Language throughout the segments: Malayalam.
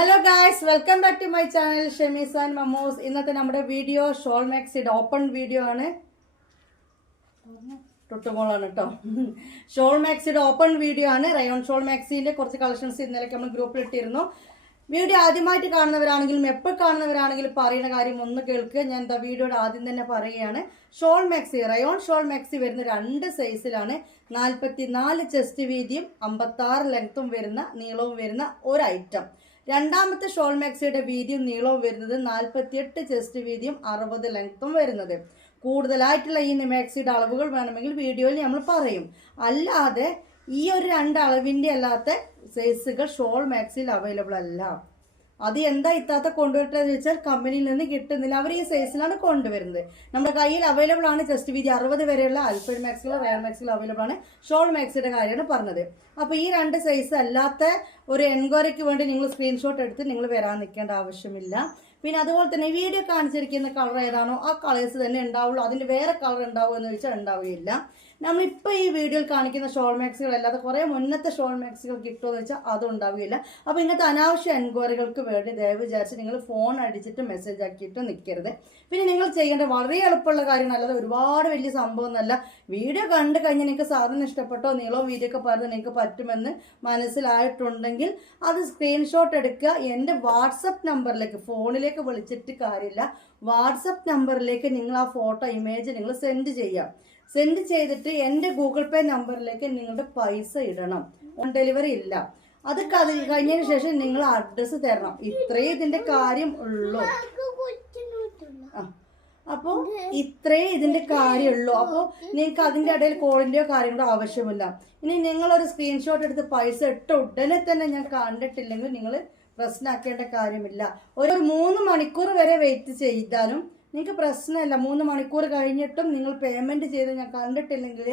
Hello guys, welcome back to my channel ഷെമീസ് ആൻഡ് മമോസ്. ഇന്നത്തെ നമ്മുടെ വീഡിയോ ഷോൾ മാക്സിയുടെ ഓപ്പൺ വീഡിയോ ആണ്. തൊട്ടുമോളാണ് കേട്ടോ. ഷോൾ മാക്സിയുടെ ഓപ്പൺ വീഡിയോ ആണ്. റയോൺ ഷോൾ മാക്സിന്റെ കുറച്ച് കളക്ഷൻസ് ഇന്നലെ നമ്മൾ ഗ്രൂപ്പിൽ ഇട്ടിരുന്നു. വീഡിയോ ആദ്യമായിട്ട് കാണുന്നവരാണെങ്കിലും എപ്പോൾ കാണുന്നവരാണെങ്കിലും പറയുന്ന കാര്യം ഒന്ന് കേൾക്കുക. ഞാൻ എന്താ വീഡിയോയുടെ ആദ്യം തന്നെ പറയുകയാണ്. Shawl maxi, rayon shawl maxi വരുന്ന 2 സൈസിലാണ്. 44 ചെസ്റ്റ് വീതിയും 56 ലെങ്ത്തും വരുന്ന നീളവും വരുന്ന ഒരു ഐറ്റം. രണ്ടാമത്തെ ഷോൾ മാക്സിയുടെ വീതിയും നീളവും വരുന്നത് 48 ചെസ്റ്റ് വീതിയും 60 ലെങ്ത്തും വരുന്നത്. കൂടുതലായിട്ടുള്ള ഈ മാക്സിയുടെ അളവുകൾ വേണമെങ്കിൽ വീഡിയോയിൽ നമ്മൾ പറയും. അല്ലാതെ ഈ ഒരു 2 അളവിൻ്റെ അല്ലാത്ത സൈസുകൾ ഷോൾ മാക്സിയിൽ അവൈലബിൾ അല്ല. അത് എന്താ ഇത്താത്ത കൊണ്ടുവരട്ടെന്ന് വെച്ചാൽ കമ്പനിയിൽ നിന്ന് കിട്ടുന്നില്ല. അവർ ഈ സൈസിലാണ് കൊണ്ടുവരുന്നത്. നമ്മുടെ കയ്യിൽ അവൈലബിൾ ആണ് ചെസ്റ്റ് വീതി 60 വരെയുള്ള അൽഫൈഡ് മാക്സിലോ റയർ മാക്സിലോ അവൈലബിൾ ആണ്. ഷോൾ മാക്സിയുടെ കാര്യമാണ് പറഞ്ഞത്. അപ്പോൾ ഈ 2 സൈസ് അല്ലാത്ത ഒരു എൻക്വയറിക്ക് വേണ്ടി നിങ്ങൾ സ്ക്രീൻഷോട്ട് എടുത്ത് നിങ്ങൾ വരാൻ നിൽക്കേണ്ട ആവശ്യമില്ല. പിന്നെ അതുപോലെ തന്നെ വീഡിയോ കാണിച്ചിരിക്കുന്ന കളർ ഏതാണോ ആ കളേഴ്സ് തന്നെ ഉണ്ടാവുള്ളൂ. അതിൻ്റെ വേറെ കളർ ഉണ്ടാവുമോ എന്ന് ചോദിച്ചാൽ ഉണ്ടാവുകയില്ല. നമ്മളിപ്പോൾ ഈ വീഡിയോയിൽ കാണിക്കുന്ന ഷോൾ മാക്സികൾ അല്ലാതെ കുറേ മുന്നത്തെ ഷോൾ മാക്സികൾ കിട്ടുമോ എന്ന് വെച്ചാൽ അതും ഉണ്ടാവുകയില്ല. അപ്പോൾ ഇങ്ങനത്തെ അനാവശ്യ എൻക്വയറികൾക്ക് വേണ്ടി ദയവ് വിചാരിച്ച് നിങ്ങൾ ഫോൺ അടിച്ചിട്ട് മെസ്സേജ് ആക്കിയിട്ട് നിൽക്കരുത്. പിന്നെ നിങ്ങൾ ചെയ്യേണ്ട വളരെ എളുപ്പമുള്ള കാര്യമാണ്, അല്ലാതെ ഒരുപാട് വലിയ സംഭവമൊന്നുമല്ല. വീഡിയോ കണ്ടു കഴിഞ്ഞാൽ നിങ്ങൾക്ക് സാധനം ഇഷ്ടപ്പെട്ടോ നീളവും വീഡിയോ ഒക്കെ പറഞ്ഞ് നിങ്ങൾക്ക് പറ്റുമെന്ന് മനസ്സിലായിട്ടുണ്ടെങ്കിൽ അത് സ്ക്രീൻഷോട്ട് എടുക്കുക. എൻ്റെ വാട്സപ്പ് നമ്പറിലേക്ക്, ഫോണിലേക്ക് വിളിച്ചിട്ട് കാര്യമില്ല, വാട്സപ്പ് നമ്പറിലേക്ക് നിങ്ങൾ ആ ഫോട്ടോ ഇമേജ് നിങ്ങൾ സെൻഡ് ചെയ്യാം. സെൻഡ് ചെയ്തിട്ട് എൻ്റെ ഗൂഗിൾ പേ നമ്പറിലേക്ക് നിങ്ങളുടെ പൈസ ഇടണം. ഓൺ ഡെലിവറി ഇല്ല. അത് കഴിഞ്ഞതിന് ശേഷം നിങ്ങൾ അഡ്രസ്സ് തരണം. ഇത്രയും ഇതിൻ്റെ കാര്യം ഉള്ളൂ. അപ്പോൾ ഇത്രയും ഇതിൻ്റെ കാര്യമുള്ളൂ. അപ്പോൾ നിങ്ങൾക്ക് അതിൻ്റെ ഇടയിൽ കോളിൻ്റെയോ കാര്യങ്ങളോ ആവശ്യമില്ല. ഇനി നിങ്ങളൊരു സ്ക്രീൻഷോട്ട് എടുത്ത് പൈസ ഇട്ട ഉടനെ തന്നെ ഞാൻ കണ്ടിട്ടില്ലെങ്കിൽ നിങ്ങൾ പ്രശ്നമാക്കേണ്ട കാര്യമില്ല. ഒരു 3 മണിക്കൂർ വരെ വെയിറ്റ് ചെയ്താലും നിങ്ങൾക്ക് പ്രശ്നമില്ല. 3 മണിക്കൂർ കഴിഞ്ഞിട്ടും നിങ്ങൾ പേയ്മെൻറ്റ് ചെയ്ത് ഞാൻ കണ്ടിട്ടില്ലെങ്കിൽ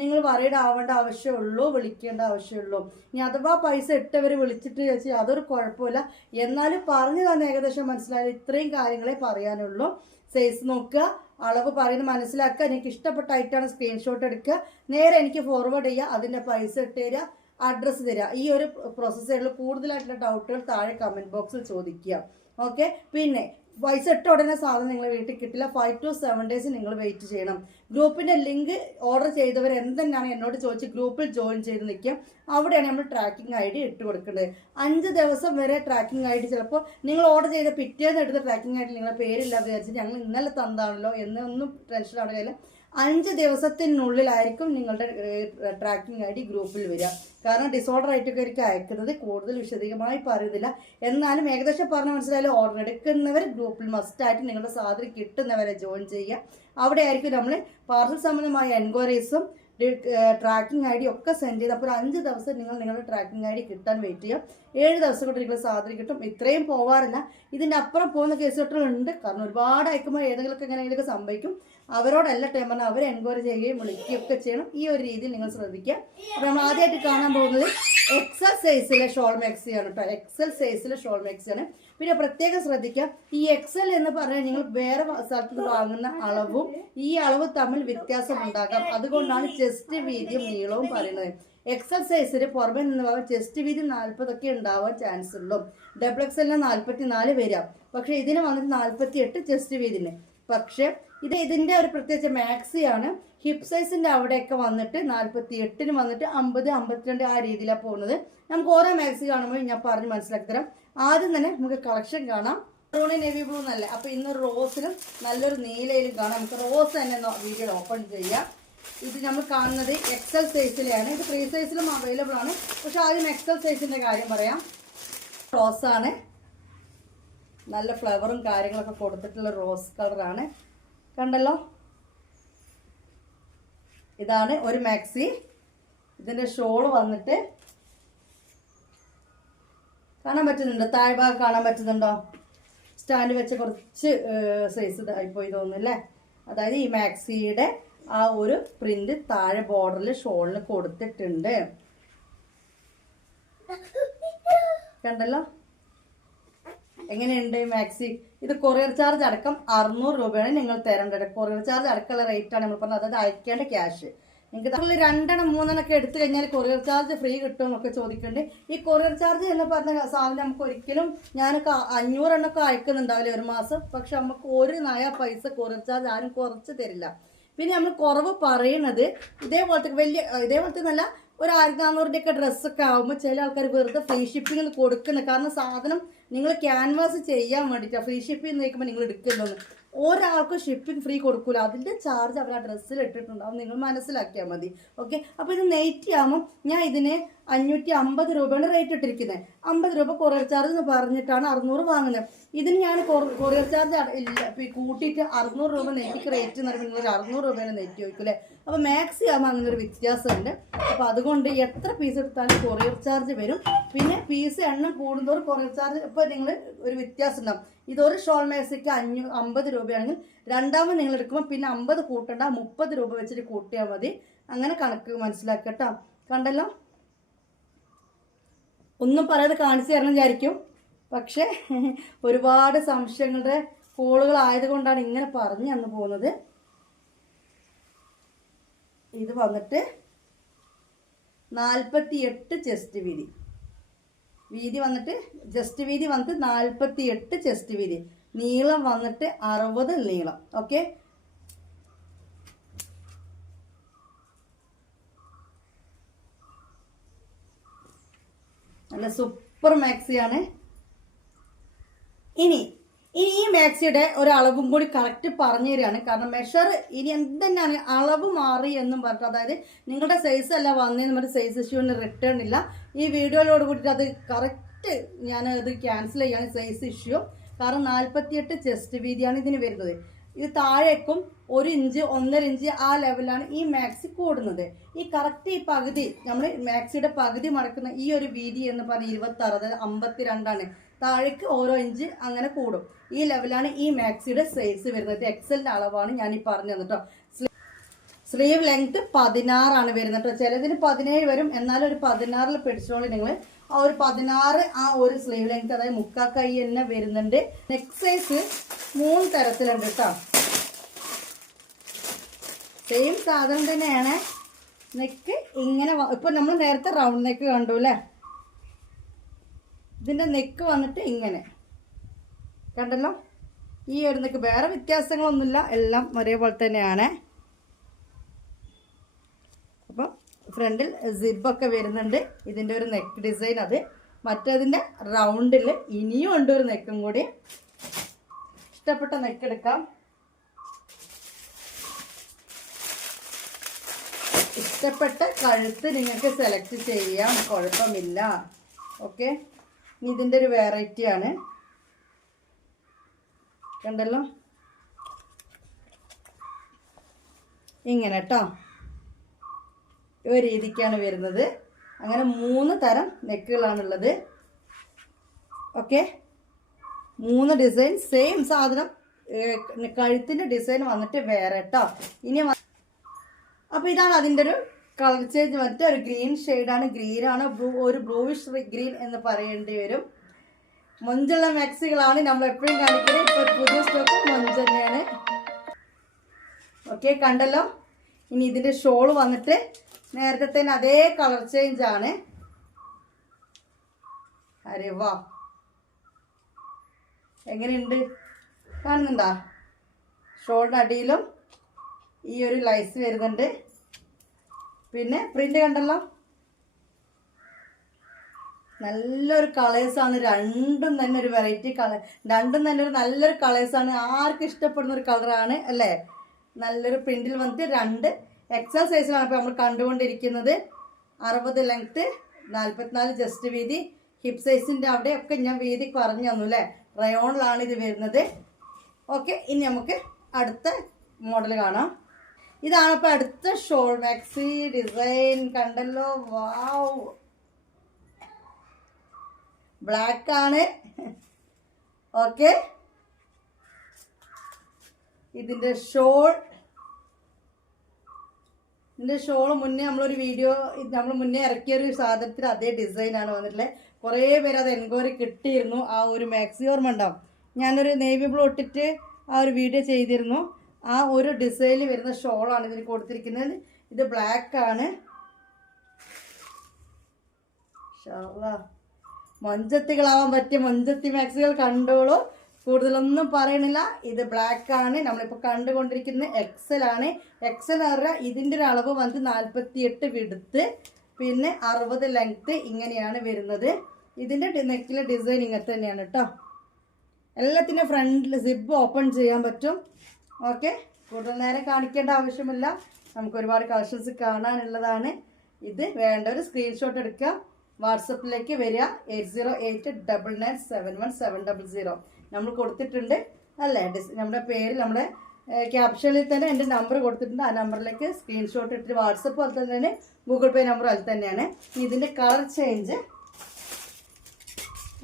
നിങ്ങൾ വറീഡ് ആവേണ്ട ആവശ്യമുള്ളൂ, വിളിക്കേണ്ട ആവശ്യമുള്ളൂ. ഇനി അഥവാ പൈസ ഇട്ടവർ വിളിച്ചിട്ട് ചോദിച്ചാൽ അതൊരു കുഴപ്പമില്ല. എന്നാലും പറഞ്ഞു തന്നെ ഏകദേശം മനസ്സിലായാലും ഇത്രയും കാര്യങ്ങളെ പറയാനുള്ളൂ. സൈസ് നോക്കുക, അളവ് പറയുന്നത് മനസ്സിലാക്കുക. എനിക്ക് ഇഷ്ടപ്പെട്ട ഐറ്റാണ് സ്ക്രീൻഷോട്ട് എടുക്കുക, നേരെ എനിക്ക് ഫോർവേഡ് ചെയ്യുക, അതിൻ്റെ പൈസ ഇട്ട് തരിക, അഡ്രസ്സ് തരിക. ഈ ഒരു പ്രോസസ്സുകളിൽ കൂടുതലായിട്ടുള്ള ഡൗട്ടുകൾ താഴെ കമൻറ്റ് ബോക്സിൽ ചോദിക്കുക. ഓക്കെ. പിന്നെ പൈസ ഇട്ട ഉടനെ സാധനം നിങ്ങൾ വീട്ടിൽ കിട്ടില്ല. 5 to 7 days നിങ്ങൾ വെയിറ്റ് ചെയ്യണം. ഗ്രൂപ്പിൻ്റെ ലിങ്ക് ഓർഡർ ചെയ്തവർ എന്തെന്നാണ് എന്നോട് ചോദിച്ച് ഗ്രൂപ്പിൽ ജോയിൻ ചെയ്ത് നിൽക്കുക. അവിടെയാണ് നമ്മൾ ട്രാക്കിംഗ് ID ഇട്ട് കൊടുക്കേണ്ടത്. 5 ദിവസം വരെ ട്രാക്കിംഗ് ID, ചിലപ്പോൾ നിങ്ങൾ ഓർഡർ ചെയ്ത പിറ്റേന്ന് എടുത്ത ട്രാക്കിംഗ് ID നിങ്ങളുടെ പേരില്ല വിചാരിച്ച് ഞങ്ങൾ ഇന്നലെ തന്നാണല്ലോ എന്നൊന്നും ടെൻഷൻ ആവുകയില്ല. 5 ദിവസത്തിനുള്ളിലായിരിക്കും നിങ്ങളുടെ ട്രാക്കിംഗ് ID ഗ്രൂപ്പിൽ വരിക. കാരണം ഡിസോർഡർ ആയിട്ടൊക്കെ ആയിരിക്കും അയക്കുന്നത്. കൂടുതൽ വിശദീകമായി പറയുന്നില്ല. എന്നാലും ഏകദേശം പറഞ്ഞ് മനസ്സിലായാലും ഓർഡർ എടുക്കുന്നവർ ഗ്രൂപ്പിൽ മസ്റ്റായിട്ട് നിങ്ങളുടെ സാധനം കിട്ടുന്നവരെ ജോയിൻ ചെയ്യുക. അവിടെ ആയിരിക്കും നമ്മൾ പാർസൽ സംബന്ധമായ എൻക്വയറീസും ട്രാക്കിംഗ് ID ഒക്കെ സെൻഡ് ചെയ്ത്. അപ്പോൾ ഒരു 5 ദിവസം നിങ്ങൾ നിങ്ങളുടെ ട്രാക്കിംഗ് ID കിട്ടാൻ വെയിറ്റ് ചെയ്യുക. 7 ദിവസം കൊണ്ട് നിങ്ങൾ സാധനം കിട്ടും. ഇത്രയും പോവാറില്ല, ഇതിൻ്റെ അപ്പുറം പോകുന്ന കേസുകളുണ്ട്. കാരണം ഒരുപാട് അയക്കുമ്പോൾ ഏതെങ്കിലുമൊക്കെ എങ്ങനെയൊക്കെ സംഭവിക്കും. അവരോടല്ല ടൈം പറഞ്ഞാൽ അവർ എൻക്വയറി ചെയ്യുകയും വിളിക്കുകയൊക്കെ ചെയ്യണം. ഈ ഒരു രീതിയിൽ നിങ്ങൾ ശ്രദ്ധിക്കുക. അപ്പോൾ നമ്മൾ ആദ്യമായിട്ട് കാണാൻ പോകുന്നത് എക്സൽ സൈസിലെ ഷോൾ മാക്സിയാണ് കേട്ടോ. എക്സൽ സൈസിലെ ഷോൾ മാക്സിയാണ്. പിന്നെ പ്രത്യേകം ശ്രദ്ധിക്കുക, ഈ എക്സൽ എന്ന് പറഞ്ഞാൽ നിങ്ങൾ വേറെ സ്ഥലത്ത് വാങ്ങുന്ന അളവും ഈ അളവ് തമ്മിൽ വ്യത്യാസം ഉണ്ടാക്കാം. അതുകൊണ്ടാണ് ചെസ്റ്റ് വീതിയും നീളവും പറയുന്നത്. എക്സൽ സൈസിന് പുറമെ നിന്ന് പറഞ്ഞാൽ ചെസ്റ്റ് വീതി 40 ഉണ്ടാവാൻ ചാൻസ് ഉള്ളൂ. ഡബിൾ എക്സലിന് 44 വരാം. പക്ഷെ ഇതിന് വന്നിട്ട് 48 ചെസ്റ്റ് വീതിന്. പക്ഷെ ഇതിൻ്റെ ഒരു പ്രത്യേകിച്ച് മാക്സിയാണ്. ഹിപ്പ് സൈസിൻ്റെ അവിടെയൊക്കെ വന്നിട്ട് 48 വന്നിട്ട് 50, 52 ആ രീതിയിലാണ് പോകുന്നത്. നമുക്ക് ഓരോ മാക്സി കാണുമ്പോൾ ഞാൻ പറഞ്ഞ് മനസ്സിലാക്കി തരാം. ആദ്യം തന്നെ നമുക്ക് കളക്ഷൻ കാണാം. റോണി നേവി ബ്ലൂ എന്നല്ലേ, അപ്പോൾ ഇന്നൊരു റോസിലും നല്ലൊരു നീലയിലും കാണാം. നമുക്ക് റോസ് തന്നെ വീഡിയോ ഓപ്പൺ ചെയ്യാം. ഇത് നമ്മൾ കാണുന്നത് എക്സൽ സൈസിലെയാണ്. ഇത് 3 സൈസിലും അവൈലബിൾ ആണ്. പക്ഷെ ആദ്യം എക്സൽ സൈസിൻ്റെ കാര്യം പറയാം. റോസാണ്, നല്ല ഫ്ലവറും കാര്യങ്ങളൊക്കെ കൊടുത്തിട്ടുള്ള റോസ് കളറാണ്. കണ്ടല്ലോ, ഇതാണ് ഒരു മാക്സി. ഇതിൻ്റെ ഷോൾ വന്നിട്ട് കാണാൻ പറ്റുന്നുണ്ടോ? താഴ്ഭാഗം കാണാൻ പറ്റുന്നുണ്ടോ? സ്റ്റാൻഡ് വെച്ച് കുറച്ച് സൈസ് ആയിപ്പോയി തോന്നുന്നല്ലേ. അതായത് ഈ മാക്സിയുടെ ആ ഒരു പ്രിന്റ് താഴെ ബോർഡറിൽ ഷോളിന് കൊടുത്തിട്ടുണ്ട്. കണ്ടല്ലോ, എങ്ങനെയുണ്ട് മാക്സി? ഇത് കൊറിയർ ചാർജ് അടക്കം 600 രൂപയാണ് നിങ്ങൾ തരേണ്ടത്. കൊറിയർ ചാർജ് അടക്കമുള്ള റേറ്റാണ് നമ്മൾ പറഞ്ഞത്, അതായത് അയക്കേണ്ട ക്യാഷ്. നിങ്ങൾക്ക് 2 3 ഒക്കെ എടുത്തു കഴിഞ്ഞാൽ കൊറിയർ ചാർജ് ഫ്രീ കിട്ടുമെന്നൊക്കെ ചോദിക്കുന്നുണ്ട്. ഈ കൊറിയർ ചാർജ് എന്ന് പറഞ്ഞ സാധനം നമുക്ക് ഒരിക്കലും ഞാനൊക്കെ 500 എണ്ണൊക്കെ അയക്കുന്നുണ്ടാവില്ലേ ഒരു മാസം. പക്ഷെ നമുക്ക് ഒരു നയ പൈസ കൊറിയർ ചാർജ് ആരും കുറച്ച് തരില്ല. പിന്നെ നമ്മൾ കുറവ് പറയുന്നത് ഇതേപോലത്തെ നല്ല ഒരു 1400 ഡ്രസ്സൊക്കെ ആകുമ്പോൾ ചില ആൾക്കാർ വെറുതെ ഫ്രീ ഷിപ്പിംഗ് കൊടുക്കുന്നത്. കാരണം സാധനം നിങ്ങൾ ക്യാൻവാസ് ചെയ്യാൻ വേണ്ടിയിട്ടാണ് ഫ്രീ ഷിപ്പിംഗ് നോക്കുമ്പോൾ നിങ്ങൾ എടുക്കുന്നുള്ളൂ. ഒരാൾക്കും ഷിപ്പിംഗ് ഫ്രീ കൊടുക്കൂല. അതിൻ്റെ ചാർജ് അവർ ആ ഡ്രസ്സിൽ ഇട്ടിട്ടുണ്ടാവും. നിങ്ങൾ മനസ്സിലാക്കിയാൽ മതി. ഓക്കെ, അപ്പോൾ ഇത് നൈറ്റി ആകുമ്പോൾ ഞാൻ ഇതിന് 550 രൂപയാണ് റേറ്റ് ഇട്ടിരിക്കുന്നത്. 50 രൂപ കൊറിയർ ചാർജ് എന്ന് പറഞ്ഞിട്ടാണ് 600 വാങ്ങുന്നത്. ഇതിന് ഞാൻ കൊറിയർ ചാർജ് കൂട്ടിയിട്ട് 600 രൂപ നെറ്റിക്ക് റേറ്റ് എന്ന് പറയുമ്പോൾ നിങ്ങൾ 600 രൂപയാണ് നെറ്റ് ചോദിക്കൂലേ. അപ്പോൾ മാക്സി ആകുമ്പോൾ അങ്ങനെ ഒരു വ്യത്യാസമുണ്ട്. അപ്പോൾ അതുകൊണ്ട് എത്ര പീസ് എടുത്താലും കൊറിയർ ചാർജ് വരും. പിന്നെ പീസ് എണ്ണം കൂടുന്നതോറും കൊറിയർ ചാർജ് ഇപ്പോൾ നിങ്ങൾ ഒരു വ്യത്യാസം ഉണ്ടാവും. ഇതൊരു ഷോൾ മാക്സിക്ക് 50 രൂപയാണെങ്കിൽ രണ്ടാമത് നിങ്ങൾ എടുക്കുമ്പോൾ പിന്നെ 50 കൂട്ടണ്ട, 30 രൂപ വെച്ചിട്ട് കൂട്ടിയാൽ മതി. അങ്ങനെ കണക്ക് മനസ്സിലാക്കട്ടോ. കണ്ടല്ലോ, ഒന്നും പറയാതെ കാണിച്ചു തരണം വിചാരിക്കും. പക്ഷെ ഒരുപാട് സംശയങ്ങളുടെ കോളുകളായതുകൊണ്ടാണ് ഇങ്ങനെ പറഞ്ഞു തന്നു പോകുന്നത്. ഇത് വന്നിട്ട് 48 ചെസ്റ്റ് വീതി വന്നിട്ട് ജസ്റ്റ് വീതി വന്നിട്ട് 48 ചെസ്റ്റ് വീതി, നീളം വന്നിട്ട് 60 നീളം. ഓക്കെ, നല്ല സൂപ്പർ മാക്സിയാണ്. ഇനി ഈ മാക്സിയുടെ ഒരളവും കൂടി കറക്റ്റ് പറഞ്ഞു തരികയാണ്. കാരണം മെഷർ ഇനി എന്തെന്നാണ് അളവ് മാറി എന്നും പറഞ്ഞിട്ട്, അതായത് നിങ്ങളുടെ സൈസ് അല്ല വന്നതെന്ന് പറഞ്ഞിട്ട് സൈസ് ഇഷ്യൂവിന് റിട്ടേൺ ഇല്ല. ഈ വീഡിയോയിലോട് കൂടിയിട്ട് അത് കറക്റ്റ് ഞാൻ അത് ക്യാൻസൽ ചെയ്യാണ് സൈസ് ഇഷ്യൂ. കാരണം 48 ചെസ്റ്റ് വീതിയാണ് ഇതിന് വരുന്നത്. ഇത് താഴേക്കും 1 ഇഞ്ച് 1.5 ഇഞ്ച് ആ ലെവലാണ് ഈ മാക്സി കൂടുന്നത്. ഈ കറക്റ്റ് ഈ പകുതി നമ്മൾ മാക്സിയുടെ പകുതി മടക്കുന്ന ഈ ഒരു വീതി എന്ന് പറഞ്ഞാൽ 26, അതായത് 52ആണ്. താഴേക്ക് ഓരോ ഇഞ്ച് അങ്ങനെ കൂടും. ഈ ലെവലാണ് ഈ മാക്സിയുടെ സൈസ് വരുന്നത്. എക്സലിന്റെ അളവാണ് ഞാൻ ഈ പറഞ്ഞു തന്നിട്ടോ. സ്ലീവ് ലെങ്ത് 16 വരുന്നത് കേട്ടോ. ചിലതിന് 17 വരും, എന്നാലും ഒരു 16 പിടിച്ചോളി നിങ്ങൾ. ആ ഒരു 16 ആ ഒരു സ്ലീവ് ലെങ്ത്, അതായത് മുക്കാ കൈ തന്നെ വരുന്നുണ്ട്. നെക്ക് സൈസ് 3 തരത്തിലുണ്ട് കേട്ടോ. സെയിം സാധനം തന്നെയാണ്. നെക്ക് ഇങ്ങനെ ഇപ്പൊ നമ്മൾ നേരത്തെ റൗണ്ട് നെക്ക് കണ്ടു അല്ലേ. ഇതിന്റെ നെക്ക് വന്നിട്ട് ഇങ്ങനെ കണ്ടല്ലോ. ഈ ഒരു നെക്ക് വേറെ വ്യത്യാസങ്ങളൊന്നുമില്ല, എല്ലാം ഒരേപോലെ തന്നെയാണ്. അപ്പോൾ ഫ്രണ്ടിൽ സിബൊക്കെ വരുന്നുണ്ട്. ഇതിൻ്റെ ഒരു നെക്ക് ഡിസൈൻ അത്. മറ്റേതിൻ്റെ റൗണ്ടിൽ ഇനിയും ഉണ്ട് ഒരു നെക്കും കൂടി. ഇഷ്ടപ്പെട്ട നെക്ക് എടുക്കാം. ഇഷ്ടപ്പെട്ട കഴുത്ത് നിങ്ങൾക്ക് സെലക്ട് ചെയ്യാം, കുഴപ്പമില്ല. ഓക്കെ, ഇതിൻ്റെ ഒരു വെറൈറ്റിയാണ്. കണ്ടല്ലോ, ഇങ്ങനെ കേട്ടോ. ഈ രീതിക്കാണ് വരുന്നത്. അങ്ങനെ 3 തരം നെക്കുകളാണുള്ളത്. ഓക്കെ, 3 ഡിസൈൻ സെയിം സാധനം. കഴുത്തിൻ്റെ ഡിസൈൻ വന്നിട്ട് വേറെ കേട്ടോ. ഇനി അപ്പോൾ ഇതാണ് അതിൻ്റെ ഒരു കളർ ചേഞ്ച്. വന്നിട്ട് ഒരു ഗ്രീൻ ഷെയ്ഡാണ്. ഗ്രീനാണ്, ഒരു ബ്ലൂയിഷ് ഗ്രീൻ എന്ന് പറയേണ്ടി വരും. മൊഞ്ചുള്ള മാക്സികളാണ് നമ്മൾ എപ്പോഴും കാണിക്കുന്നത്. ഇപ്പോൾ പുതിയ സ്റ്റോക്ക് മൊഞ്ച് തന്നെയാണ്. ഓക്കെ, കണ്ടല്ലോ. ഇനി ഇതിൻ്റെ ഷോൾ വന്നിട്ട് നേരത്തെ തന്നെ അതേ കളർ ചേഞ്ച് ആണ്. അരെ വാ, എങ്ങനെയുണ്ട് കാണുന്നുണ്ടോ? ഷോളിൻ്റെ അടിയിലും ഈ ഒരു ലൈസ് വരുന്നുണ്ട്. പിന്നെ പ്രിന്റ് കണ്ടല്ലോ, നല്ലൊരു കളേഴ്സാണ്. രണ്ടും തന്നെ ഒരു വെറൈറ്റി കളർ, രണ്ടും തന്നെ ഒരു നല്ലൊരു കളേഴ്സാണ്. ആർക്കും ഇഷ്ടപ്പെടുന്ന ഒരു കളറാണ് അല്ലേ. നല്ലൊരു പ്രിന്റിൽ വന്നിട്ട് 2 എക്സൽ സൈസിലാണ് ഇപ്പോൾ നമ്മൾ കണ്ടുകൊണ്ടിരിക്കുന്നത്. 60 ലെങ്ത്ത്, 44 ജസ്റ്റ് വീതി. ഹിപ്പ് സൈസിൻ്റെ അവിടെയൊക്കെ ഞാൻ വീതി പറഞ്ഞു തന്നു അല്ലേ. റയോണിലാണ് ഇത് വരുന്നത്. ഓക്കെ, ഇനി നമുക്ക് അടുത്ത മോഡൽ കാണാം. ഇതാണ് ഇപ്പോൾ അടുത്ത ഷോൾ മാക്സി ഡിസൈൻ. കണ്ടല്ലോ, വാവ്, ബ്ലാക്ക് ആണ്. ഓക്കെ, ഇതിൻ്റെ ഷോൾ മുന്നേ നമ്മളൊരു വീഡിയോ നമ്മൾ മുന്നേ ഇറക്കിയൊരു സാധനത്തിന് അതേ ഡിസൈനാണ് വന്നിട്ടുള്ളത്. കുറേ പേര് അത് എൻക്വയറി കിട്ടിയിരുന്നു. ആ ഒരു മാക്സി ഓർമ്മ ഉണ്ടാവും, ഞാനൊരു നേവി ബ്ലൂ ഇട്ടിട്ട് ആ ഒരു വീഡിയോ ചെയ്തിരുന്നു. ആ ഒരു ഡിസൈനിൽ വരുന്ന ഷോളാണ് ഇതിന് കൊടുത്തിരിക്കുന്നത്. ഇത് ബ്ലാക്ക് ആണ്. മൊഞ്ചത്തികളാവാൻ പറ്റിയ മൊഞ്ചത്തി മാക്സികൾ കണ്ടോളൂ. കൂടുതലൊന്നും പറയണില്ല. ഇത് ബ്ലാക്ക് ആണ്. നമ്മളിപ്പോൾ കണ്ടുകൊണ്ടിരിക്കുന്നത് എക്സൽ ആണ്. എക്സൽ എന്ന് പറഞ്ഞാൽ ഇതിൻ്റെ ഒരു അളവ് വന്ന് 48 വിടുത്ത്, പിന്നെ 60 ലെങ്ത്ത്. ഇങ്ങനെയാണ് വരുന്നത്. ഇതിൻ്റെ നെക്കിലെ ഡിസൈൻ ഇങ്ങനെ തന്നെയാണ് കേട്ടോ. എല്ലാത്തിൻ്റെ ഫ്രണ്ടിൽ സിബ് ഓപ്പൺ ചെയ്യാൻ പറ്റും. ഓക്കെ, കൂടുതൽ നേരം കാണിക്കേണ്ട ആവശ്യമില്ല. നമുക്ക് ഒരുപാട് കളക്ഷൻസ് കാണാനുള്ളതാണ്. ഇത് വേണ്ട ഒരു സ്ക്രീൻഷോട്ട് എടുക്കുക, വാട്സപ്പിലേക്ക് വരിക. 8089971700 നമ്മൾ കൊടുത്തിട്ടുണ്ട് അല്ലേ. നമ്മുടെ പേര് നമ്മുടെ ക്യാപ്ഷനിൽ തന്നെ എൻ്റെ നമ്പർ കൊടുത്തിട്ടുണ്ട്. ആ നമ്പറിലേക്ക് സ്ക്രീൻഷോട്ട് ഇട്ടിട്ട് വാട്സപ്പ് പോലെ തന്നെ ഗൂഗിൾ പേ നമ്പർ അതിൽ തന്നെയാണ്. ഇതിൻ്റെ കളർ ചേഞ്ച്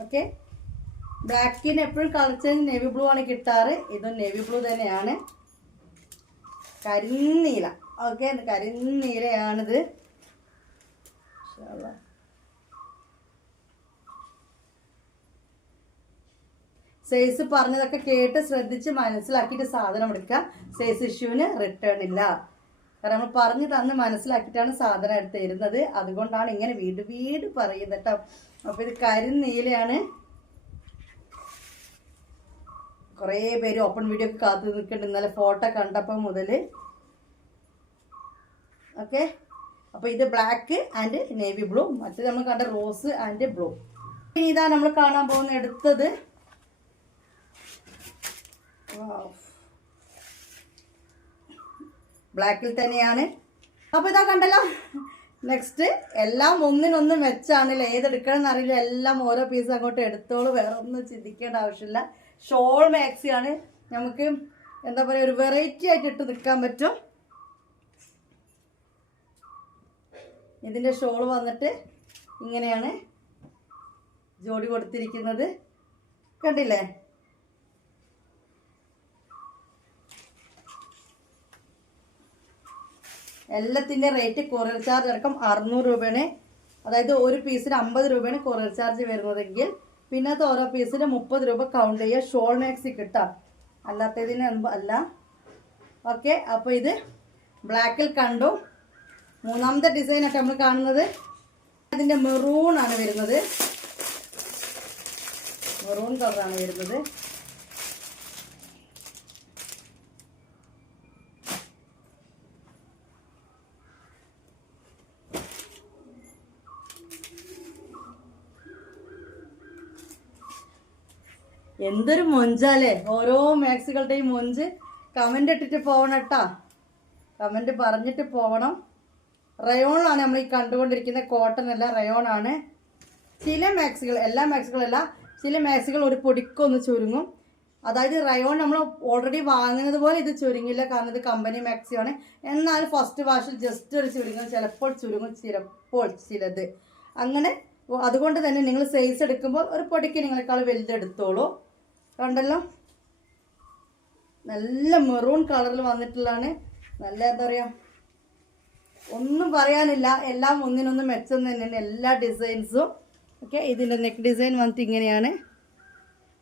ഓക്കെ. ബ്ലാക്കിന് എപ്പോഴും കളർ ചേഞ്ച് നേവി ബ്ലൂ ആണ് കിട്ടാറ്. ഇതും നേവി ബ്ലൂ തന്നെയാണ്. കരിനീല. ഓക്കെ, കരിനീലയാണിത്. സൈസ് പറഞ്ഞതൊക്കെ കേട്ട് ശ്രദ്ധിച്ച് മനസ്സിലാക്കിയിട്ട് സാധനം എടുക്കുക. സൈസ് ഇഷ്യൂവിന് റിട്ടേൺ ഇല്ല. കാരണം നമ്മൾ പറഞ്ഞു തന്ന് മനസ്സിലാക്കിയിട്ടാണ് സാധനം എടുത്ത് തരുന്നത്. അതുകൊണ്ടാണ് ഇങ്ങനെ വീട് പറയുന്നത് കേട്ടോ. അപ്പോൾ ഇത് കരിനീലയാണ്. കുറേ പേര് ഓപ്പൺ വീഡിയോ ഒക്കെ കാത്തു നിൽക്കുന്നുണ്ട് ഇന്നലെ ഫോട്ടോ കണ്ടപ്പോൾ മുതൽ. ഓക്കെ, അപ്പോൾ ഇത് ബ്ലാക്ക് ആൻഡ് നേവി ബ്ലൂ. മറ്റേത് നമ്മൾ കണ്ട റോസ് ആൻഡ് ബ്ലൂ. ഇനി ഇതാ നമ്മൾ കാണാൻ പോകുന്ന എടുത്തത് ബ്ലാക്കിൽ തന്നെയാണ്. അപ്പോൾ ഇതാ കണ്ടല്ലോ. നെക്സ്റ്റ് എല്ലാം ഒന്നിനൊന്ന് മെച്ചാണല്ലോ. ഏതെടുക്കണം എന്നറിയില്ല. എല്ലാം ഓരോ പീസ് അങ്ങോട്ട് എടുത്തോളൂ. വേറെ ഒന്നും ചിന്തിക്കേണ്ട ആവശ്യമില്ല. ഷോൾ മാക്സിയാണ്. നമുക്ക് എന്താ പറയുക, ഒരു വെറൈറ്റി ആയിട്ട് ഇട്ട് നിൽക്കാൻ പറ്റും. ഇതിൻ്റെ ഷോൾ വന്നിട്ട് ഇങ്ങനെയാണ് ജോഡി കൊടുത്തിരിക്കുന്നത്. കണ്ടില്ലേ? എല്ലാത്തിൻ്റെ റേറ്റ് കൊറിയർ ചാർജ് അടക്കം 600 രൂപയാണ്. അതായത് ഒരു പീസിന് 50 രൂപയാണ് കൊറിയർ ചാർജ് വരുന്നതെങ്കിൽ പിന്നത്തെ ഓരോ പീസിന് 30 രൂപ കൗണ്ട് ചെയ്യുക. ഷോൾ മാക്സി കിട്ടാം, അല്ലാത്തതിന് അല്ല. ഓക്കെ, അപ്പോൾ ഇത് ബ്ലാക്കിൽ കണ്ടു. മൂന്നാമത്തെ ഡിസൈനൊക്കെ നമ്മൾ കാണുന്നത് ഇതിൻ്റെ മെറൂൺ ആണ് വരുന്നത്. മെറൂൺ കളറാണ് വരുന്നത്. എന്തൊരു മൊഞ്ചാലേ. ഓരോ മാക്സികളുടെയും മൊഞ്ച്. കമൻ്റ് ഇട്ടിട്ട് പോകണം കേട്ടോ. കമൻ്റ് പറഞ്ഞിട്ട് പോകണം. റയോണാണ് നമ്മൾ ഈ കണ്ടുകൊണ്ടിരിക്കുന്നത്. കോട്ടൺ അല്ല, റയോൺ ആണ്. ചില മാക്സികൾ, എല്ലാ മാക്സികളല്ല, ചില മാക്സികൾ ഒരു പൊടിക്കൊന്ന് ചുരുങ്ങും. അതായത് റയോൺ നമ്മൾ ഓൾറെഡി വാങ്ങുന്നത് പോലെ ഇത് ചുരുങ്ങില്ല. കാരണം ഇത് കമ്പനി മാക്സിയാണ്. എന്നാൽ ഫസ്റ്റ് വാഷിൽ ജസ്റ്റ് ഒരു ചുരുങ്ങും. ചിലപ്പോൾ ചുരുങ്ങും, ചിലപ്പോൾ ചിലത് അങ്ങനെ. അതുകൊണ്ട് തന്നെ നിങ്ങൾ സൈസ് എടുക്കുമ്പോൾ ഒരു പൊടിക്ക് നിങ്ങളെക്കാൾ വലുതെടുത്തോളൂ. കണ്ടല്ലോ, നല്ല മെറൂൺ കളറിൽ വന്നിട്ടുള്ളതാണ്. നല്ല എന്താ പറയുക, ഒന്നും പറയാനില്ല. എല്ലാം ഒന്നിനൊന്ന് മെച്ചം തന്നെയാണ് എല്ലാ ഡിസൈൻസും. ഓക്കെ, ഇതിൻ്റെ നെക്ക് ഡിസൈൻ വന്നിട്ട് ഇങ്ങനെയാണ്.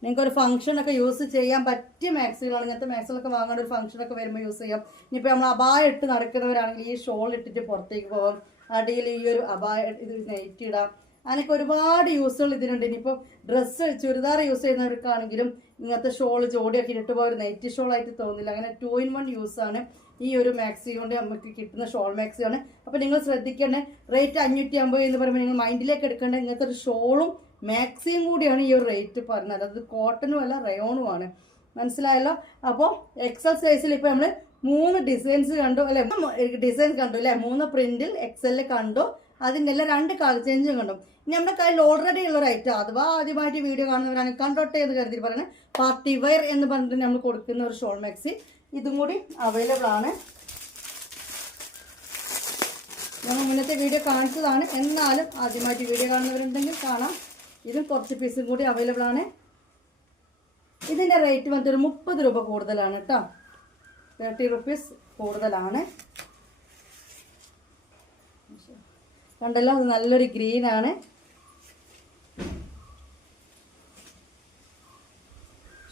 നിങ്ങൾക്കൊരു ഫംഗ്ഷനൊക്കെ യൂസ് ചെയ്യാൻ പറ്റിയ മാക്സികളാണ്. ഇങ്ങനത്തെ മാക്സികളൊക്കെ വാങ്ങേണ്ട ഒരു ഫംഗ്ഷനൊക്കെ വരുമ്പോൾ യൂസ് ചെയ്യാം. ഇനിയിപ്പോൾ നമ്മൾ അബായ ഇട്ട് നടക്കുന്നവരാണെങ്കിൽ ഈ ഷോൾ ഇട്ടിട്ട് പുറത്തേക്ക് പോകാം. അടിയിൽ ഈ ഒരു അബായ ഇത് നെറ്റ് ഇടാം. അതിനൊക്കെ ഒരുപാട് യൂസുകൾ ഇതിനുണ്ട്. ഇനിയിപ്പോൾ ഡ്രസ്സ് ചുരിദാർ യൂസ് ചെയ്യുന്നവർക്കാണെങ്കിലും ഇങ്ങനത്തെ ഷോൾ ജോഡിയൊക്കെ ഇട്ട് പോകാൻ ഒരു നൈറ്റി ഷോളായിട്ട് തോന്നില്ല. അങ്ങനെ 2 in 1 യൂസാണ് ഈ ഒരു മാക്സി കൊണ്ട് നമുക്ക് കിട്ടുന്ന ഷോൾ മാക്സിയാണ്. അപ്പോൾ നിങ്ങൾ ശ്രദ്ധിക്കേണ്ടത് റേറ്റ് 550 എന്ന് പറയുമ്പോൾ നിങ്ങൾ മൈൻഡിലേക്ക് എടുക്കേണ്ടത് ഇങ്ങനത്തെ ഒരു ഷോളും മാക്സിയും കൂടിയാണ് ഈ ഒരു റേറ്റ് പറഞ്ഞത്. അത് കോട്ടനും അല്ല, റയോണുമാണ്. മനസ്സിലായല്ലോ? അപ്പോൾ എക്സൽ സൈസിൽ ഇപ്പോൾ നമ്മൾ 3 ഡിസൈൻസ് കണ്ടു അല്ലേ? ഡിസൈൻസ് കണ്ടു അല്ലേ? 3 പ്രിന്റിൽ എക്സലിൽ കണ്ടു. അതിൻ്റെ എല്ലാം 2 കളർ ചേഞ്ചും കണ്ടു. ഇനി നമ്മുടെ കയ്യിൽ ഓൾറെഡി ഉള്ളൊരു ഐറ്റം, അഥവാ ആദ്യമായിട്ട് വീഡിയോ കാണുന്നവരാണ് കണ്ടോട്ടെ എന്ന് കരുതി പറയുന്നത് പാർട്ടി വെയർ എന്ന് പറഞ്ഞിട്ട് നമ്മൾ കൊടുക്കുന്ന ഒരു ഷോൾ മാക്സി. ഇതും കൂടി അവൈലബിൾ ആണ്. നമ്മൾ മുന്നത്തെ വീഡിയോ കാണിച്ചതാണ്. എന്നാലും ആദ്യമായിട്ട് വീഡിയോ കാണുന്നവരുണ്ടെങ്കിൽ കാണാം. ഇതും കുറച്ച് പീസും കൂടി അവൈലബിൾ ആണ്. ഇതിൻ്റെ റേറ്റ് വന്നിട്ട് ഒരു 30 രൂപ കൂടുതലാണ് കേട്ടോ. 30 rupees കൂടുതലാണ്. കണ്ടല്ലോ, അത് നല്ലൊരു ഗ്രീനാണ്.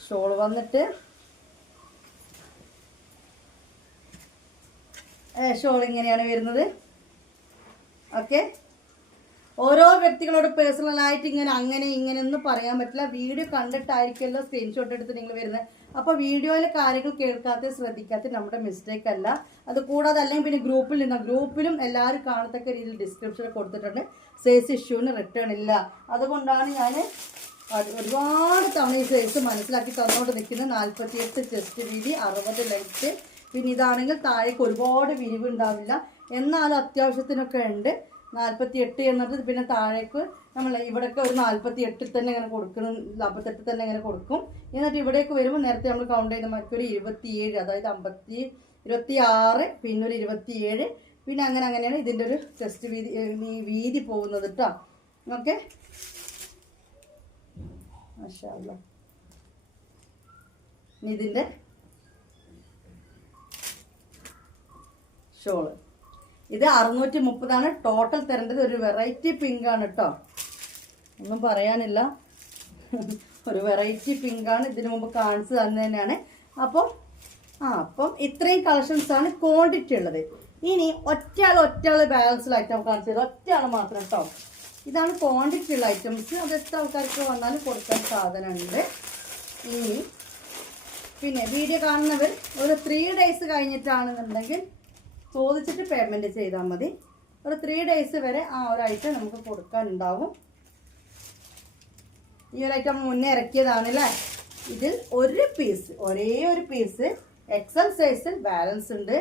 ഷോൾ വന്നിട്ട് ഷോൾ ഇങ്ങനെയാണ് വരുന്നത്. ഓക്കെ, ഓരോ വ്യക്തികളോട് പേഴ്സണലായിട്ട് അങ്ങനെ ഒന്നും പറയാൻ പറ്റില്ല. വീഡിയോ കണ്ടിട്ടായിരിക്കുമല്ലോ സ്ക്രീൻഷോട്ട് എടുത്ത് നിങ്ങൾ വരുന്നത്. അപ്പോൾ വീഡിയോയിലെ കാര്യങ്ങൾ കേൾക്കാത്ത ശ്രദ്ധിക്കാത്ത നമ്മുടെ മിസ്റ്റേക്ക് അല്ല. അത് കൂടാതെ അല്ലെങ്കിൽ പിന്നെ ഗ്രൂപ്പിലും എല്ലാവരും കാണത്തക്ക രീതിയിൽ ഡിസ്ക്രിപ്ഷനിൽ കൊടുത്തിട്ടുണ്ട്. സൈസ് ഇഷ്യൂവിന് റിട്ടേൺ ഇല്ല. അതുകൊണ്ടാണ് ഞാൻ ഒരുപാട് തവണ ഈ സൈസ് മനസ്സിലാക്കി തന്നോണ്ട് നിൽക്കുന്നത്. 48 ചെസ്റ്റ് വീതി, 60 ലെങ്ത്ത്. പിന്നെ ഇതാണെങ്കിൽ താഴേക്ക് ഒരുപാട് വിരിവ് ഉണ്ടാവില്ല, എന്നാലും അത്യാവശ്യത്തിനൊക്കെ ഉണ്ട്. 48 എന്നത് പിന്നെ താഴേക്ക് നമ്മൾ ഇവിടെയൊക്കെ ഒരു 48 തന്നെ ഇങ്ങനെ കൊടുക്കണം, 48 തന്നെ ഇങ്ങനെ കൊടുക്കും. എന്നിട്ട് ഇവിടേക്ക് വരുമ്പോൾ നേരത്തെ നമ്മൾ കൗണ്ട് ചെയ്യുന്ന മറ്റൊരു 27, അതായത് 26, പിന്നെ ഒരു 27, പിന്നെ അങ്ങനെയാണ് ഇതിൻ്റെ ഒരു ചെസ്റ്റ് വീതി പോകുന്നത് കേട്ടോ. ഓക്കെ, മാഷാ അല്ലാ. ഇതിൻ്റെ ഷോള് ഇത് 630 ടോട്ടൽ തരേണ്ടത്. ഒരു വെറൈറ്റി പിങ്ക് ആണ് കേട്ടോ, ഒന്നും പറയാനില്ല. ഒരു വെറൈറ്റി പിങ്ക് ആണ്, ഇതിനു മുമ്പ് കാണിച്ചു തന്നെയാണ്. അപ്പം ഇത്രയും കളക്ഷൻസാണ് ക്വാണ്ടിറ്റി ഉള്ളത്. ഇനി ഒറ്റയാൾ ബാലൻസ്ഡ് ഐറ്റം കാണിച്ചു തരും, ഒറ്റയാൾ മാത്രം കേട്ടോ. ഇതാണ് ക്വാണ്ടിറ്റി ഉള്ള ഐറ്റംസ്. അത് എത്ര ആൾക്കാർക്ക് വന്നാലും കൊടുക്കാൻ സാധനമുണ്ട്. ഇനി പിന്നെ വീഡിയോ കാണുന്നവർ ഒരു 3 ഡേയ്സ് കഴിഞ്ഞിട്ടാണെന്നുണ്ടെങ്കിൽ ചോദിച്ചിട്ട് പേയ്മെൻറ്റ് ചെയ്താൽ മതി. ഒരു 3 ഡേയ്സ് വരെ ആ ഒരു ഐറ്റം നമുക്ക് കൊടുക്കാനുണ്ടാവും. ഈ ഒരു ഐറ്റം മുന്നേ ഇറക്കിയതാണല്ലേ. ഇതിൽ ഒരേ ഒരു പീസ് എക്സൽ സൈസിൽ ബാലൻസ് ഉണ്ട്.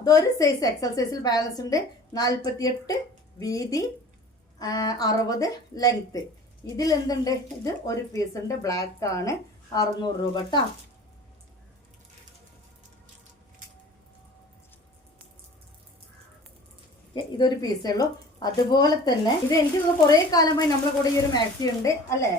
ഇതൊരു സൈസ് എക്സൽ സൈസിൽ ബാലൻസ് ഉണ്ട്. 48 വീതി, 60 ലെങ്ത്ത്. ഇതിൽ എന്തുണ്ട്? ഇത് ഒരു പീസ് ഉണ്ട്, ബ്ലാക്ക് ആണ്, 600 രൂപ കേട്ടോ. ഇതൊരു പീസേ ഉള്ളൂ. അതുപോലെ തന്നെ ഇത് എനിക്ക് തോന്നുന്നു കുറേ കാലമായി നമ്മളെ കൂടെ ഈ ഒരു മാക്സി ഉണ്ട് അല്ലേ.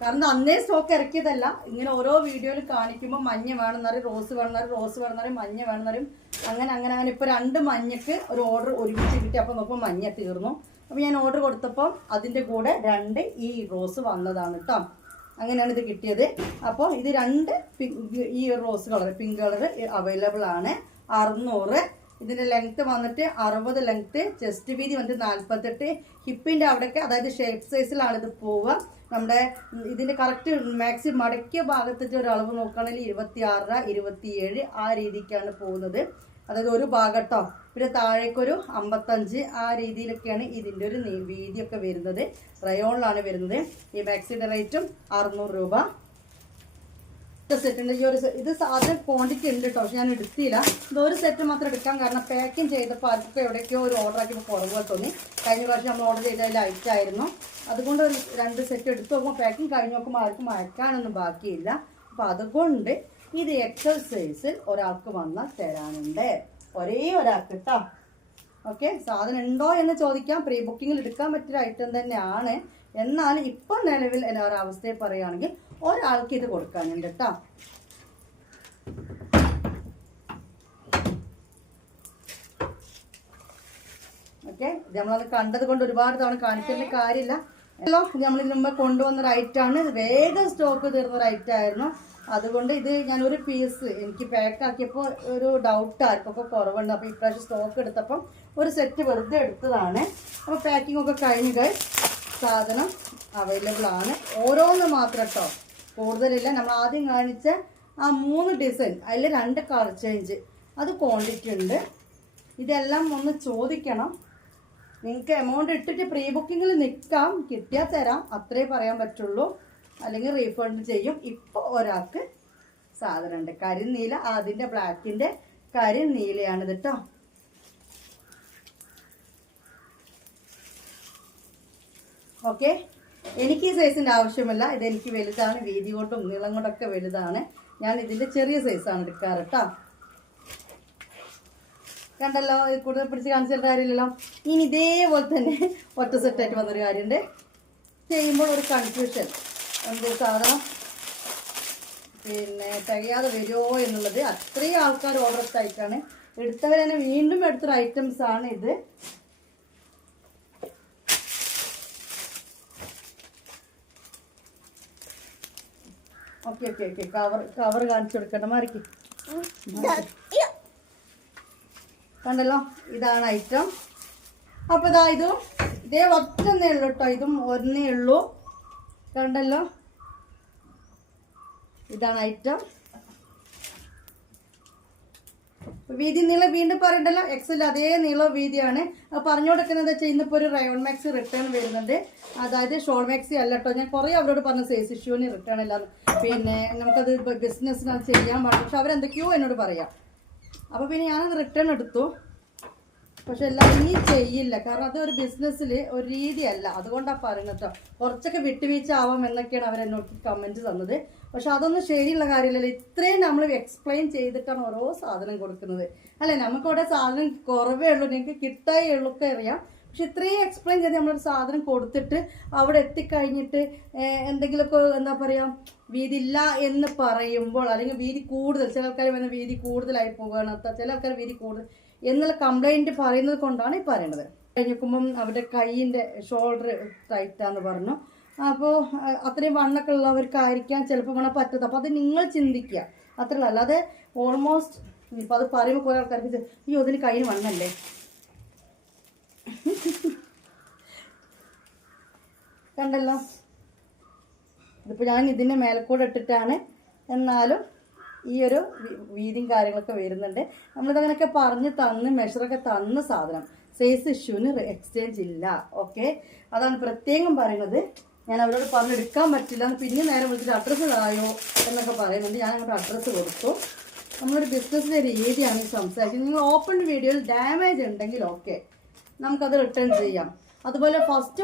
കാരണം അന്നേ സ്റ്റോക്ക് ഇറക്കിയതല്ല. ഇങ്ങനെ ഓരോ വീഡിയോയിൽ കാണിക്കുമ്പോൾ മഞ്ഞ വേണമെന്നറിയും, റോസ് വേണമെന്നറിയും, മഞ്ഞ വേണമെന്നറിയും. അങ്ങനെ ഇപ്പോൾ 2 മഞ്ഞക്ക് ഒരു ഓർഡർ ഒരുമിച്ച് കിട്ടി. അപ്പോൾ നോക്കുമ്പോൾ മഞ്ഞ തീർന്നു. അപ്പോൾ ഞാൻ ഓർഡർ കൊടുത്തപ്പോൾ അതിൻ്റെ കൂടെ 2 ഈ റോസ് വന്നതാണ് കേട്ടോ. അങ്ങനെയാണ് ഇത് കിട്ടിയത്. അപ്പോൾ ഇത് 2 ഈ rose colour, pink colour available ആണ്. 600. ഇതിൻ്റെ ലെങ്ത്ത് വന്നിട്ട് 60 ലെങ്ത്ത്, ചെസ്റ്റ് വീതി വന്നിട്ട് 48. ഹിപ്പിൻ്റെ അവിടെയൊക്കെ, അതായത് ഷേപ്പ് സൈസിലാണ് ഇത് പോവുക. നമ്മുടെ ഇതിൻ്റെ കറക്റ്റ് മാക്സി മടക്കിയ ഭാഗത്തേക്ക് ഒരു അളവ് നോക്കുകയാണെങ്കിൽ 26, 27 ആ രീതിക്കാണ് പോകുന്നത്. അതായത് ഒരു ഭാഗട്ടോ. പിന്നെ താഴേക്കൊരു 55 ആ രീതിയിലൊക്കെയാണ് ഇതിൻ്റെ ഒരു വീതിയൊക്കെ വരുന്നത്. റയോണിലാണ് വരുന്നത്. ഈ മാക്സിയുടെ റേറ്റും 600 രൂപ. സെറ്റിൻ്റെ ഈ ഒരു ഇത് സാധനം ക്വാണ്ടിറ്റി ഉണ്ട് കേട്ടോ, പക്ഷെ ഞാൻ എടുത്തില്ല. ഇതൊരു സെറ്റ് മാത്രം എടുക്കാം, കാരണം പാക്കിങ് ചെയ്തപ്പോൾ ആർക്കൊക്കെ എവിടേക്കോ ഒരു ഓർഡർ ആക്കിയപ്പോൾ കുറവ് തോന്നി. കഴിഞ്ഞ പ്രാവശ്യം നമ്മൾ ഓർഡർ ചെയ്തതിൽ അയച്ചായിരുന്നു. അതുകൊണ്ട് ഒരു 2 സെറ്റ് എടുത്ത് നോക്കുമ്പോൾ പാക്കിങ് കഴിഞ്ഞ് നോക്കുമ്പോൾ ആർക്കും അയക്കാനൊന്നും ബാക്കിയില്ല. അപ്പോൾ അതുകൊണ്ട് ഇത് എക്സൽ സൈസിൽ ഒരാൾക്ക് വന്നാൽ തരാനുണ്ട്, ഒരേ ഒരാൾക്ക് കേട്ടോ. ഓക്കെ, സാധനം ഉണ്ടോ എന്ന് ചോദിക്കാം. പ്രീ ബുക്കിങ്ങിൽ എടുക്കാൻ പറ്റിയ ഐറ്റം തന്നെയാണ്. എന്നാൽ ഇപ്പം നിലവിൽ ഒരവസ്ഥയെ പറയുകയാണെങ്കിൽ ഒരാൾക്ക് ഇത് കൊടുക്കാനുണ്ട് കേട്ടോ. ഓക്കെ, ഇത് നമ്മളത് കണ്ടത് കൊണ്ട് ഒരുപാട് തവണ കാണിക്കേണ്ട കാര്യമില്ല. ഹലോ, ഇത് നമ്മളിതിന് മുമ്പ് കൊണ്ടുവന്നൊരു ഐറ്റമാണ്. വേഗം സ്റ്റോക്ക് തീർന്നൊരു ഐറ്റം ആയിരുന്നു. അതുകൊണ്ട് ഇത് ഞാനൊരു പീസ് എനിക്ക് പാക്കാക്കിയപ്പോൾ ഒരു ഡൗട്ട് ആർക്കൊക്കെ കുറവുണ്ട്. അപ്പോൾ ഇപ്രാവശ്യം സ്റ്റോക്ക് എടുത്തപ്പം ഒരു സെറ്റ് വെറുതെ എടുത്തതാണ്. അപ്പോൾ പാക്കിംഗ് ഒക്കെ കഴിഞ്ഞ് സാധനം അവൈലബിൾ ആണ്. ഓരോന്ന് മാത്രം കേട്ടോ, കൂടുതലില്ല. നമ്മൾ ആദ്യം കാണിച്ച ആ 3 ഡിസൈൻ, അതിൽ 2 കളർ ചേഞ്ച്, അത് ക്വാണ്ടിറ്റി ഉണ്ട്. ഇതെല്ലാം ഒന്ന് ചോദിക്കണം. നിങ്ങൾക്ക് എമൗണ്ട് ഇട്ടിട്ട് പ്രീ ബുക്കിങ്ങിൽ നിൽക്കാം, കിട്ടിയാൽ തരാം, അത്രേ പറയാൻ പറ്റുള്ളൂ. അല്ലെങ്കിൽ റീഫണ്ട് ചെയ്യും. ഇപ്പോൾ ഒരാൾക്ക് സാധനം ഉണ്ട്, കരിനീല. അതിൻ്റെ ബ്ലാക്കിൻ്റെ കരിനീലയാണിത് കേട്ടോ. ഓക്കെ, എനിക്ക് ഈ സൈസിൻ്റെ ആവശ്യമില്ല. ഇതെനിക്ക് വലുതാണ്, വീതി കൊണ്ടും നീളം കൊണ്ടൊക്കെ വലുതാണ്. ഞാൻ ഇതിൻ്റെ ചെറിയ സൈസാണ് എടുക്കാറ് കേട്ടോ. കണ്ടല്ലോ, കൂടുതൽ പിടിച്ച് കാണിച്ചിട്ട് കാര്യമില്ലല്ലോ. ഇനി ഇതേപോലെ തന്നെ ഒറ്റ സെറ്റായിട്ട് വന്നൊരു കാര്യമുണ്ട്. ചെയ്യുമ്പോൾ ഒരു കൺഫ്യൂഷൻ, എന്ത് സാധനം പിന്നെ തികയാതെ വരുമോ എന്നുള്ളത്. അത്രയും ആൾക്കാർ ഓർഡർ എടുത്തായിട്ടാണ് എടുത്തവർ തന്നെ വീണ്ടും എടുത്തൊരു ഐറ്റംസ് ആണ് ഇത്. ഓക്കെ ഓക്കെ ഓക്കെ കവർ കാണിച്ചു കൊടുക്കണ്ട മാറിക്ക്. കണ്ടല്ലോ, ഇതാണ് ഐറ്റം. അപ്പോൾ ഇതാ ഇതും ഇതേ ഒറ്റന്നേ ഉള്ളൂ കേട്ടോ, ഇതും ഒന്നേ ഉള്ളൂ. കണ്ടല്ലോ, ഇതാണ് ഐറ്റം. വീതി നീളം വീണ്ടും പറയണ്ടല്ലോ, എക്സൽ അതേ നീളം വീതിയാണ്. അപ്പോൾ പറഞ്ഞു കൊടുക്കുന്നത് വെച്ചാൽ ഇന്നിപ്പോൾ ഒരു റയോൺ മാക്സി റിട്ടേൺ വരുന്നുണ്ട്. അതായത് ഷോൾ മാക്സി അല്ല കേട്ടോ. ഞാൻ കുറേ അവരോട് പറഞ്ഞ സൈസ് ഇഷ്യൂവിന് റിട്ടേൺ അല്ലാന്ന്. പിന്നെ നമുക്കത് ബിസിനസ്സിനത് ചെയ്യാൻ പാടില്ല, പക്ഷെ അവരെന്തൊക്കെയോ എന്നോട് പറയാം. അപ്പോൾ പിന്നെ ഞാനത് റിട്ടേൺ എടുത്തു. പക്ഷെ എല്ലാം ഇനി ചെയ്യില്ല, കാരണം അത് ഒരു ബിസിനസ്സിൽ ഒരു രീതിയല്ല. അതുകൊണ്ടാണ് പറയുന്നത് കേട്ടോ. കുറച്ചൊക്കെ വിട്ടുവീഴ്ച ആവാം എന്നൊക്കെയാണ് അവരെന്നോട് കമൻറ്റ് തന്നത്. പക്ഷെ അതൊന്നും ശരിയുള്ള കാര്യമില്ലല്ലോ. ഇത്രയും നമ്മൾ എക്സ്പ്ലെയിൻ ചെയ്തിട്ടാണ് ഓരോ സാധനം കൊടുക്കുന്നത് അല്ലേ. നമുക്കവിടെ സാധനം കുറവേ ഉള്ളൂ, നിങ്ങൾക്ക് കിട്ടായേ ഉള്ളൂ ഒക്കെ അറിയാം. പക്ഷെ ഇത്രയും എക്സ്പ്ലെയിൻ ചെയ്ത് നമ്മളൊരു സാധനം കൊടുത്തിട്ട് അവിടെ എത്തിക്കഴിഞ്ഞിട്ട് എന്തെങ്കിലുമൊക്കെ എന്താ പറയുക വീതി ഇല്ല എന്ന് പറയുമ്പോൾ, അല്ലെങ്കിൽ വീതി കൂടുതൽ, ചില ആൾക്കാർ വന്ന് വീതി കൂടുതലായി പോവുകയാണ്, ചില ആൾക്കാർ വീതി കൂടുതൽ എന്നുള്ള കംപ്ലൈൻറ്റ് പറയുന്നത് കൊണ്ടാണ് ഈ പറയുന്നത്. കഴിഞ്ഞിരിക്കുമ്പം അവരുടെ കൈയിൻ്റെ ഷോൾഡർ ടൈറ്റാന്ന് പറഞ്ഞു. അപ്പോൾ അത്രയും വണ്ണൊക്കെ ഉള്ളവർക്കായിരിക്കാം ചിലപ്പോൾ വേണം പറ്റത്ത്. അപ്പോൾ അത് നിങ്ങൾ ചിന്തിക്കുക, അത്രയുള്ള. അല്ലാതെ ഓൾമോസ്റ്റ് ഇപ്പം അത് പറയുമ്പോൾ കുറേ ആൾക്കാർക്ക് അയ്യോ അതിന് കയ്യിൽ വണ്ണല്ലേ. കണ്ടല്ലോ, ഇതിപ്പോൾ ഞാൻ ഇതിൻ്റെ മേലക്കൂടെ ഇട്ടിട്ടാണ്, എന്നാലും ഈ ഒരു വീതിയും കാര്യങ്ങളൊക്കെ വരുന്നുണ്ട്. നമ്മളിതങ്ങനെയൊക്കെ പറഞ്ഞ് തന്ന് മെഷറൊക്കെ തന്ന സാധനം സൈസ് ഇഷ്യൂവിന് എക്സ്ചേഞ്ച് ഇല്ല. ഓക്കെ, അതാണ് പ്രത്യേകം പറയുന്നത്. ഞാൻ അവരോട് പറഞ്ഞെടുക്കാൻ പറ്റില്ല എന്ന് പിന്നെ നേരെ വിളിച്ചിട്ട് അഡ്രസ്സ് തായോ എന്നൊക്കെ പറയുന്നുണ്ട്. ഞാൻ അങ്ങോട്ട് അഡ്രസ്സ് കൊടുത്തു. നമ്മളൊരു ബിസിനസ്സിൻ്റെ രീതിയാണ് സംസാരിക്കുന്നത്. നിങ്ങൾ ഓപ്പൺ വീഡിയോയിൽ ഡാമേജ് ഉണ്ടെങ്കിൽ ഓക്കെ, നമുക്കത് റിട്ടേൺ ചെയ്യാം. അതുപോലെ ഫസ്റ്റ്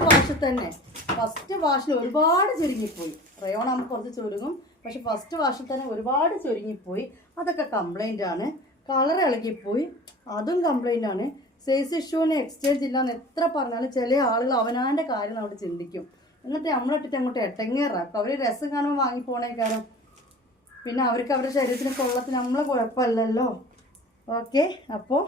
വാഷിൽ ഒരുപാട് ചുരുങ്ങിപ്പോയി. റയോൺ ആകുമ്പോൾ കുറച്ച് ചുരുങ്ങും, പക്ഷെ ഫസ്റ്റ് വാഷിൽ തന്നെ ഒരുപാട് ചുരുങ്ങിപ്പോയി. അതൊക്കെ കംപ്ലൈൻ്റ് ആണ്. കളർ ഇളകിപ്പോയി, അതും കംപ്ലൈൻ്റ് ആണ്. സൈസ് ഇഷ്യൂവിന് എക്സ്ചേഞ്ച് ഇല്ലാന്ന് എത്ര പറഞ്ഞാലും ചില ആളുകൾ അവനാൻ്റെ കാര്യം അവിടെ ചിന്തിക്കും. എന്നിട്ട് നമ്മളിട്ടിട്ട് അങ്ങോട്ട് എട്ടങ്ങേറാക്കും. അവർ രസം കാണുമ്പോൾ വാങ്ങിപ്പോണേക്കാരം. പിന്നെ അവർക്ക് അവരുടെ ശരീരത്തിന് കൊള്ളത്തിന് നമ്മളെ കുഴപ്പമില്ലല്ലോ. ഓക്കെ, അപ്പോൾ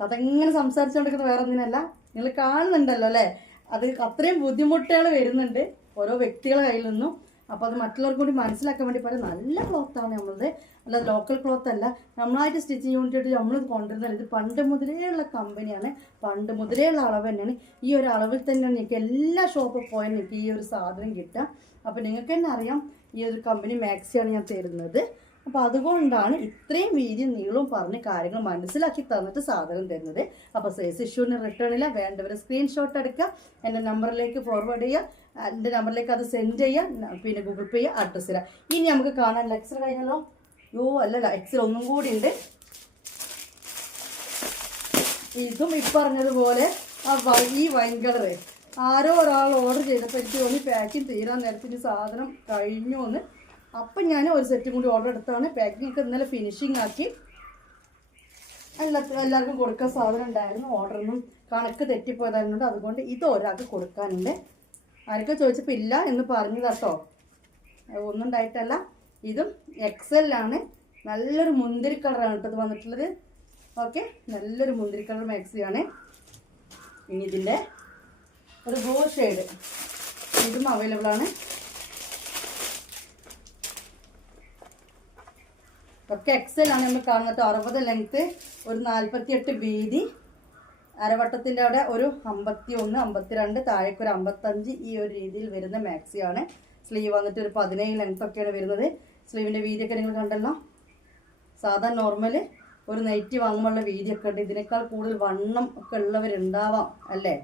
അതെങ്ങനെ സംസാരിച്ചുകൊണ്ടിരിക്കുന്നത് വേറെ ഒന്നിനല്ല. നിങ്ങൾ കാണുന്നുണ്ടല്ലോ അല്ലേ, അത് അത്രയും ബുദ്ധിമുട്ടുകൾ വരുന്നുണ്ട് ഓരോ വ്യക്തികളുടെ കയ്യിൽ നിന്നും. അപ്പോൾ അത് മറ്റുള്ളവർക്ക് കൂടി മനസ്സിലാക്കാൻ വേണ്ടി പറയും. നല്ല ക്ലോത്താണ് നമ്മളത്, അല്ല ലോക്കൽ ക്ലോത്ത് അല്ല, നമ്മളായിട്ട് സ്റ്റിച്ചിങ് യൂണിറ്റ് നമ്മൾ കൊണ്ടുവരുന്നത്. ഇത് പണ്ട് മുതലേ ഉള്ള കമ്പനിയാണ്, പണ്ട് മുതലേ ഉള്ള അളവ് തന്നെയാണ്. ഈ ഒരു അളവിൽ തന്നെയാണ് നിങ്ങൾക്ക് എല്ലാ ഷോപ്പിൽ പോയാൽ നിങ്ങൾക്ക് ഈ ഒരു സാധനം കിട്ടുക. അപ്പോൾ നിങ്ങൾക്ക് തന്നെ അറിയാം ഈ ഒരു കമ്പനി മാക്സിയാണ് ഞാൻ തരുന്നത്. അപ്പോൾ അതുകൊണ്ടാണ് ഇത്രയും വീതിയും നീളവും പറഞ്ഞ് കാര്യങ്ങൾ മനസ്സിലാക്കി തന്നിട്ട് സാധനം തരുന്നത്. അപ്പോൾ സൈസ് ഇഷ്യൂവിന് റിട്ടേണില്ല. വേണ്ടവർ സ്ക്രീൻഷോട്ട് എടുക്കുക, എൻ്റെ നമ്പറിലേക്ക് ഫോർവേഡ് ചെയ്യുക, എൻ്റെ നമ്പറിലേക്ക് അത് സെൻഡ് ചെയ്യുക, പിന്നെ ഗൂഗിൾ പേ ചെയ്യുക, അഡ്രസ്സ് തരാം. ഇനി നമുക്ക് കാണാൻ എക്സൽ കഴിഞ്ഞല്ലോ. അല്ലല്ല, എക്സൽ ഒന്നും കൂടി ഉണ്ട്. ഇതും പറഞ്ഞതുപോലെ ഈ വൈൻ കളറ് ആരോ ഒരാൾ ഓർഡർ ചെയ്തപ്പോൾ എനിക്ക് തോന്നി പാക്കിങ് തീരാൻ നേരത്തിന് സാധനം കഴിഞ്ഞു എന്ന്. അപ്പം ഞാൻ ഒരു സെറ്റും കൂടി ഓർഡർ എടുത്താണ്. പാക്കിംഗ് ഒക്കെ ഇന്നലെ ഫിനിഷിങ് ആക്കി എല്ലാവർക്കും കൊടുക്കാൻ സാധനം ഉണ്ടായിരുന്നു. ഓർഡറൊന്നും കണക്ക് തെറ്റിപ്പോയതായിരുന്നു, അതുകൊണ്ട് ഇത് ഒരാൾക്ക് കൊടുക്കാനുണ്ട്. ആരൊക്കെ ചോദിച്ചപ്പോൾ ഇല്ല എന്ന് പറഞ്ഞു കേട്ടോ, ഒന്നും ഉണ്ടായിട്ടല്ല. ഇതും എക്സലാണ്. നല്ലൊരു മുന്തിരി കളറാണ് കേട്ടോ ഇത് വന്നിട്ടുള്ളത്. ഓക്കെ, നല്ലൊരു മുന്തിരി കളർ മാക്സിയാണ്. ഇനി ഇതിൻ്റെ ഒരു ബ്ലൂ ഷെയ്ഡ് ഇതും അവൈലബിൾ ആണ്. ഒക്കെ എക്സലാണ് നമ്മൾ കാണുന്നത്. 60 ലെങ്ത്ത്, ഒരു 48 വീതി, അരവട്ടത്തിൻ്റെ അവിടെ ഒരു 51, 52, താഴേക്ക് ഒരു 55, ഈ ഒരു രീതിയിൽ വരുന്ന മാക്സിയാണ്. സ്ലീവ് വന്നിട്ട് ഒരു 17 ലെങ്ത് ഒക്കെയാണ് വരുന്നത്. സ്ലീവിൻ്റെ വീതിയൊക്കെ നിങ്ങൾ കണ്ടല്ലോ. സാധാരണ നോർമൽ ഒരു നൈറ്റി വാങ്ങുമ്പോഴുള്ള വീതിയൊക്കെ ഉണ്ട്. ഇതിനേക്കാൾ കൂടുതൽ വണ്ണം ഒക്കെ ഉള്ളവരുണ്ടാവാം അല്ലേ,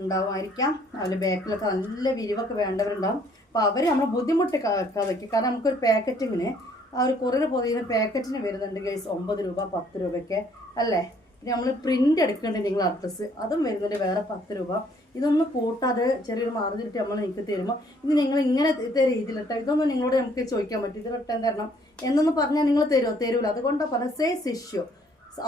ഉണ്ടാവുമായിരിക്കാം. അതിൽ ബാക്കിലൊക്കെ നല്ല വിരിവൊക്കെ വേണ്ടവരുണ്ടാവും. അപ്പോൾ അവർ നമ്മൾ ബുദ്ധിമുട്ട് കഥയ്ക്ക്, കാരണം നമുക്കൊരു പാക്കറ്റിങ്ങിന് ആ ഒരു കുറേ പൊതിയുന്ന പാക്കറ്റിന് വരുന്നുണ്ട് ഗൈസ് 9 രൂപ 10 രൂപയൊക്കെ അല്ലേ. ഇനി നമ്മൾ പ്രിൻ്റ് എടുക്കേണ്ടത് നിങ്ങൾ അഡ്രസ്സ് അതും വരുന്നുണ്ട് വേറെ 10 രൂപ. ഇതൊന്നും കൂട്ടാതെ ചെറിയൊരു മാർജിനിട്ട് നമ്മൾ നിങ്ങൾക്ക് തരുമ്പോൾ ഇത് നിങ്ങൾ ഇങ്ങനെ ഇതേ രീതിയിലിട്ടോ, ഇതൊന്നും നിങ്ങളോട് നമുക്ക് ചോദിക്കാൻ പറ്റും, ഇത് റിട്ടേൺ തരണം എന്നൊന്ന് പറഞ്ഞാൽ നിങ്ങൾ തരൂല. അതുകൊണ്ടാണ് പറഞ്ഞത് സൈസ് ഇഷ്യൂ.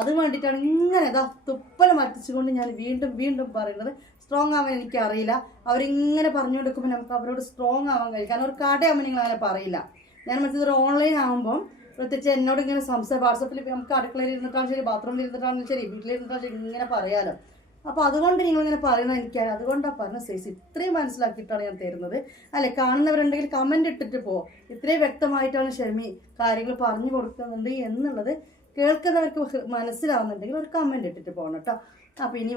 അത് വേണ്ടിയിട്ടാണ് ഇങ്ങനെ തുപ്പല മറ്റിച്ചുകൊണ്ട് ഞാൻ വീണ്ടും പറയുന്നത്. സ്ട്രോങ് ആവാൻ എനിക്കറിയില്ല. അവരിങ്ങനെ പറഞ്ഞു കൊടുക്കുമ്പോൾ നമുക്ക് അവരോട് സ്ട്രോങ് ആവാൻ കഴിയും. കാരണം ഒരു കടയാകുമ്പോൾ നിങ്ങൾ അങ്ങനെ പറയില്ല. ഞാൻ മനസ്സിലൊരു ഓൺലൈൻ ആകുമ്പോൾ പ്രത്യേകിച്ച് എന്നോട് ഇങ്ങനെ വാട്സപ്പിൽ നമുക്ക് അടുക്കളയിൽ ഇരുന്നിട്ടാണ് ശരി, ബാത്റൂമിൽ ഇരുന്നിട്ടാണെങ്കിലും ശരി, വീട്ടിലിരുന്നിട്ടാണ് ശരി, ഇങ്ങനെ പറയാലോ. അപ്പോൾ അതുകൊണ്ട് നിങ്ങളിങ്ങനെ പറയുന്നത് എനിക്കറിയാം, അതുകൊണ്ടാണ് പറഞ്ഞ സൈസ് ഇത്രയും മനസ്സിലാക്കിയിട്ടാണ് ഞാൻ തരുന്നത്. അല്ലെ, കാണുന്നവരുണ്ടെങ്കിൽ കമൻറ്റ് ഇട്ടിട്ട് ഇത്രയും വ്യക്തമായിട്ടാണ് ഷെമി കാര്യങ്ങൾ പറഞ്ഞു കൊടുക്കുന്നുണ്ട് എന്നുള്ളത് കേൾക്കുന്നവർക്ക് മനസ്സിലാവുന്നുണ്ടെങ്കിൽ ഒരു കമൻറ്റ് ഇട്ടിട്ട് പോകണം കേട്ടോ. അപ്പോൾ ഇനി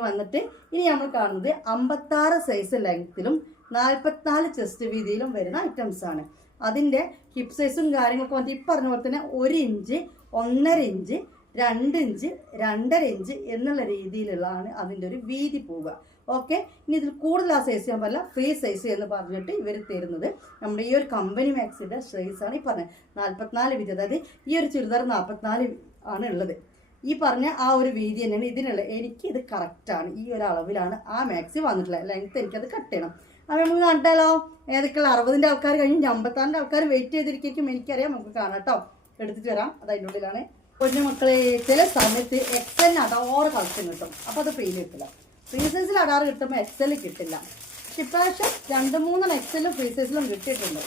നമ്മൾ കാണുന്നത് 56 സൈസ് ലെങ്ത്തിലും 44 ചെസ്റ്റ് വീതിയിലും വരുന്ന ഐറ്റംസ് ആണ്. അതിൻ്റെ ഹിപ്പ് സൈസും കാര്യങ്ങളൊക്കെ വന്നിട്ട് ഈ പറഞ്ഞ പോലെ തന്നെ 1 ഇഞ്ച്, 1.5 ഇഞ്ച്, 2 ഇഞ്ച്, 2.5 ഇഞ്ച് എന്നുള്ള രീതിയിലുള്ളതാണ് അതിൻ്റെ ഒരു വീതി പോവുക. ഓക്കെ, ഇനി ഇതിൽ കൂടുതൽ ആ സൈസ് ഞാൻ പറയില്ല, ഫ്രീ സൈസ് എന്ന് പറഞ്ഞിട്ട് ഇവർ തരുന്നത് നമ്മുടെ ഈ ഒരു കമ്പനി മാക്സിൻ്റെ സൈസാണ് ഈ പറഞ്ഞത് 44 വീതി. അതായത് ഈ ഒരു ചുരിദാർ 44 ആണ് ഉള്ളത്. ഈ പറഞ്ഞ ആ ഒരു വീതി തന്നെയാണ് ഇതിനുള്ളത്. എനിക്കിത് കറക്റ്റാണ്, ഈ ഒരു അളവിലാണ് ആ മാക്സി വന്നിട്ടുള്ളത്. ലെങ്ത്ത് എനിക്കത് കട്ട് ചെയ്യണം. അപ്പോൾ നമുക്ക് കണ്ടാലോ ഏതൊക്കെയുള്ള 60ൻ്റെ ആൾക്കാർ കഴിഞ്ഞ് 56ൻ്റെ ആൾക്കാർ വെയിറ്റ് ചെയ്തിരിക്കും. എനിക്കറിയാം, നമുക്ക് കാണാം കേട്ടോ. എടുത്തിട്ട് വരാം, അത് അതിൻ്റെ ഉള്ളിലാണ്. പൊന്നു മക്കളെ, ചില സമയത്ത് എക്സലിന് അടാറ് കളക്ഷൻ കിട്ടും, അപ്പോൾ അത് ഫ്രീ കിട്ടില്ല. ഫ്രീ സൈസിൽ അടാറ് കിട്ടുമ്പോൾ എക്സൽ കിട്ടില്ല. പക്ഷെ ഇപ്രാവശ്യം 2-3 എക്സലും ഫ്രീ സൈസിലും കിട്ടിയിട്ടുണ്ട്.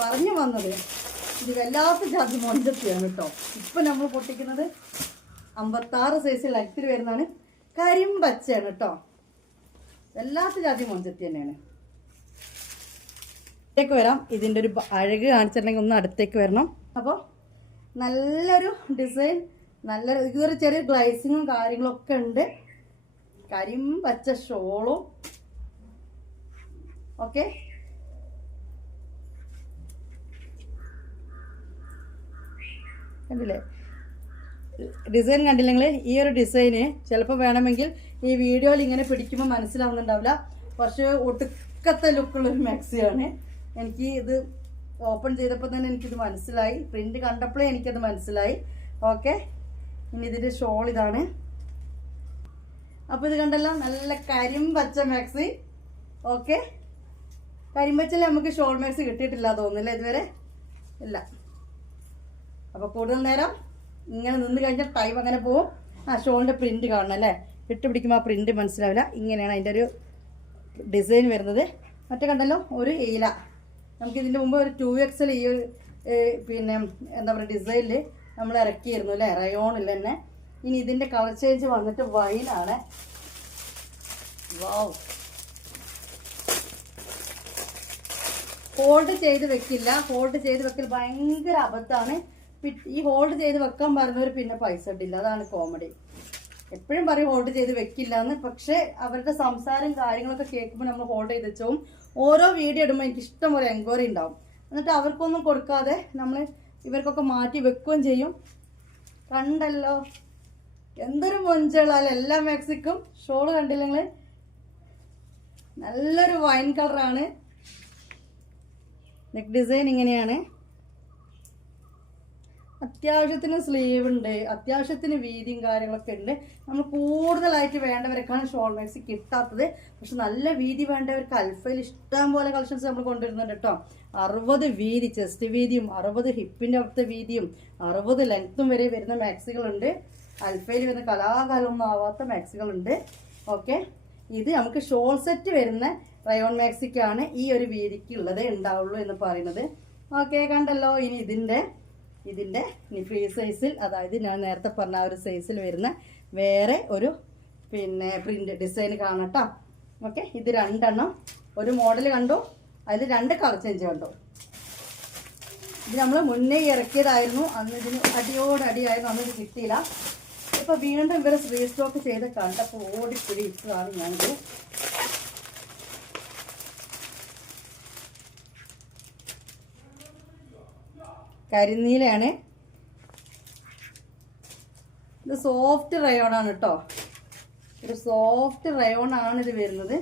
പറഞ്ഞു വന്നത് ഇത് വല്ലാത്ത ജാതി മൊഞ്ചത്തിയാണ് കേട്ടോ. ഇപ്പം നമ്മൾ പൊട്ടിക്കുന്നത് 56 സൈസിൽ ലെങ്ത്തിൽ വരുന്നതാണ്. കരിമ്പച്ചയാണ് കേട്ടോ, വല്ലാത്ത ജാതി മൊഞ്ചത്തി തന്നെയാണ്. അടുത്തേക്ക് വരാം, ഇതിൻ്റെ ഒരു അഴക് കാണിച്ചിട്ടുണ്ടെങ്കിൽ ഒന്ന് അടുത്തേക്ക് വരണം. അപ്പോൾ നല്ലൊരു ഡിസൈൻ, നല്ലൊരു ഇതൊരു ചെറിയ ഗ്ലൈസിങ്ങും കാര്യങ്ങളൊക്കെ ഉണ്ട്. കരിമ്പച്ച ഷോളും. ഓക്കെ, കണ്ടില്ലേ ഡിസൈൻ? കണ്ടില്ലെങ്കിൽ ഈ ഒരു ഡിസൈന് ചിലപ്പോൾ വേണമെങ്കിൽ ഈ വീഡിയോയിൽ ഇങ്ങനെ പിടിക്കുമ്പോൾ മനസ്സിലാവുന്നുണ്ടാവില്ല. കുറച്ച് ഒടുക്കത്തെ ലുക്കുള്ളൊരു മാക്സിയാണ്. എനിക്ക് ഇത് ഓപ്പൺ ചെയ്തപ്പോൾ തന്നെ എനിക്കിത് മനസ്സിലായി, പ്രിന്റ് കണ്ടപ്പോഴേ എനിക്കത് മനസ്സിലായി. ഓക്കെ, ഇനി ഇതിൻ്റെ ഷോൾ ഇതാണ്. അപ്പോൾ ഇത് കണ്ടല്ലോ, നല്ല കരിമ്പച്ച മാക്സി. ഓക്കെ, കരിമ്പച്ചയിൽ നമുക്ക് ഷോൾ മാക്സി കിട്ടിയിട്ടില്ല തോന്നുന്നില്ല ഇതുവരെ, ഇല്ല. അപ്പോൾ കൂടുതൽ നേരം ഇങ്ങനെ നിന്ന് കഴിഞ്ഞാൽ ടൈം അങ്ങനെ പോവും. ഷോളിൻ്റെ പ്രിന്റ് കാണണം അല്ലേ, ഇട്ട് പിടിക്കുമ്പോൾ ആ പ്രിന്റ് മനസ്സിലാവില്ല. ഇങ്ങനെയാണ് അതിൻ്റെ ഒരു ഡിസൈൻ വരുന്നത്. മറ്റേ കണ്ടല്ലോ ഒരു ഇല, നമുക്കിതിൻ്റെ മുമ്പ് ഒരു 2XL ഈ പിന്നെ എന്താ പറയുക ഡിസൈനിൽ നമ്മൾ ഇറക്കിയിരുന്നു അല്ലേ, റയോണിൽ തന്നെ. ഇനി ഇതിൻ്റെ കളർ ചേഞ്ച് വന്നിട്ട് വൈനാണ്. വാവ്, ഹോൾഡ് ചെയ്ത് വെക്കില്ല. ഹോൾഡ് ചെയ്ത് വെക്കൽ ഭയങ്കര അബദ്ധമാണ്. ഈ ഹോൾഡ് ചെയ്ത് വെക്കാൻ പറഞ്ഞവർ പിന്നെ പൈസ ഇട്ടില്ല, അതാണ് കോമഡി. എപ്പോഴും പറയും ഹോൾഡ് ചെയ്ത് വെക്കില്ല എന്ന്, പക്ഷേ അവരുടെ സംസാരം കാര്യങ്ങളൊക്കെ കേൾക്കുമ്പോൾ നമ്മൾ ഹോൾഡ് ചെയ്ത് വെച്ചോവും. ഓരോ വീഡിയോ ഇടുമ്പോൾ എനിക്ക് ഇഷ്ടംപോലെ എൻക്വയറി ഉണ്ടാവും. എന്നിട്ട് അവർക്കൊന്നും കൊടുക്കാതെ നമ്മൾ ഇവർക്കൊക്കെ മാറ്റി വെക്കുകയും ചെയ്യും. കണ്ടല്ലോ എന്തൊരു മൊഞ്ചകളാൽ എല്ലാ മാക്സിക്കും. ഷോള് കണ്ടില്ലെങ്കിൽ നല്ലൊരു വൈൻ കളറാണ്. നെക്ക് ഡിസൈൻ ഇങ്ങനെയാണ്. അത്യാവശ്യത്തിന് സ്ലീവ് ഉണ്ട്, അത്യാവശ്യത്തിന് വീതിയും കാര്യങ്ങളൊക്കെ ഉണ്ട്. നമ്മൾ കൂടുതലായിട്ട് വേണ്ടവർക്കാണ് ഷോൾ മാക്സി കിട്ടാത്തത്. പക്ഷെ നല്ല വീതി വേണ്ടവർക്ക് അൽഫയിൽ ഇഷ്ടം പോലെ കളക്ഷൻസ് നമ്മൾ കൊണ്ടുവരുന്നുണ്ട് കേട്ടോ. 60 വീതി ചെസ്റ്റ് വീതിയും 60 ഹിപ്പിൻ്റെ അവിടുത്തെ വീതിയും 60 ലെങ്ത്തും വരെ വരുന്ന മാക്സികളുണ്ട്. അൽഫയിൽ വരുന്ന കലാകാലമൊന്നും ആവാത്ത മാക്സികളുണ്ട്. ഓക്കെ, ഇത് നമുക്ക് ഷോൾ സെറ്റ് വരുന്ന റയോൺ മാക്സിക്കാണ് ഈ ഒരു വീതിക്ക് ഉള്ളത് ഉണ്ടാവുള്ളൂ എന്ന് പറയുന്നത്. ഓക്കെ, കണ്ടല്ലോ. ഇനി ഇതിൻ്റെ ഫ്രീ സൈസിൽ, അതായത് ഞാൻ നേരത്തെ പറഞ്ഞ ആ ഒരു സൈസിൽ വരുന്ന വേറെ ഒരു പിന്നെ പ്രിന്റ് ഡിസൈൻ കാണട്ടോ. ഓക്കെ, ഇത് 2 എണ്ണം ഒരു മോഡൽ കണ്ടു, അതിൽ 2 കളർ ചേഞ്ച് കണ്ടു. ഇത് നമ്മൾ മുന്നേ ഇറക്കിയതായിരുന്നു, അന്ന് ഇതിന് അടിയോടടിയായിരുന്നു, അന്ന് ഇത് കിട്ടിയില്ല. ഇപ്പോൾ വീണ്ടും ഇവരെ റീസ്റ്റോക്ക് ചെയ്ത് കണ്ടപ്പോൾ ഓടിപ്പിടി ഇട്ടതാണ് ഞാനിത്. കരിനീലയാണ് ഇത്. സോഫ്റ്റ് റയോൺ ആണ് കേട്ടോ, ഒരു സോഫ്റ്റ് റയോൺ ആണ് ഇത് വരുന്നത്.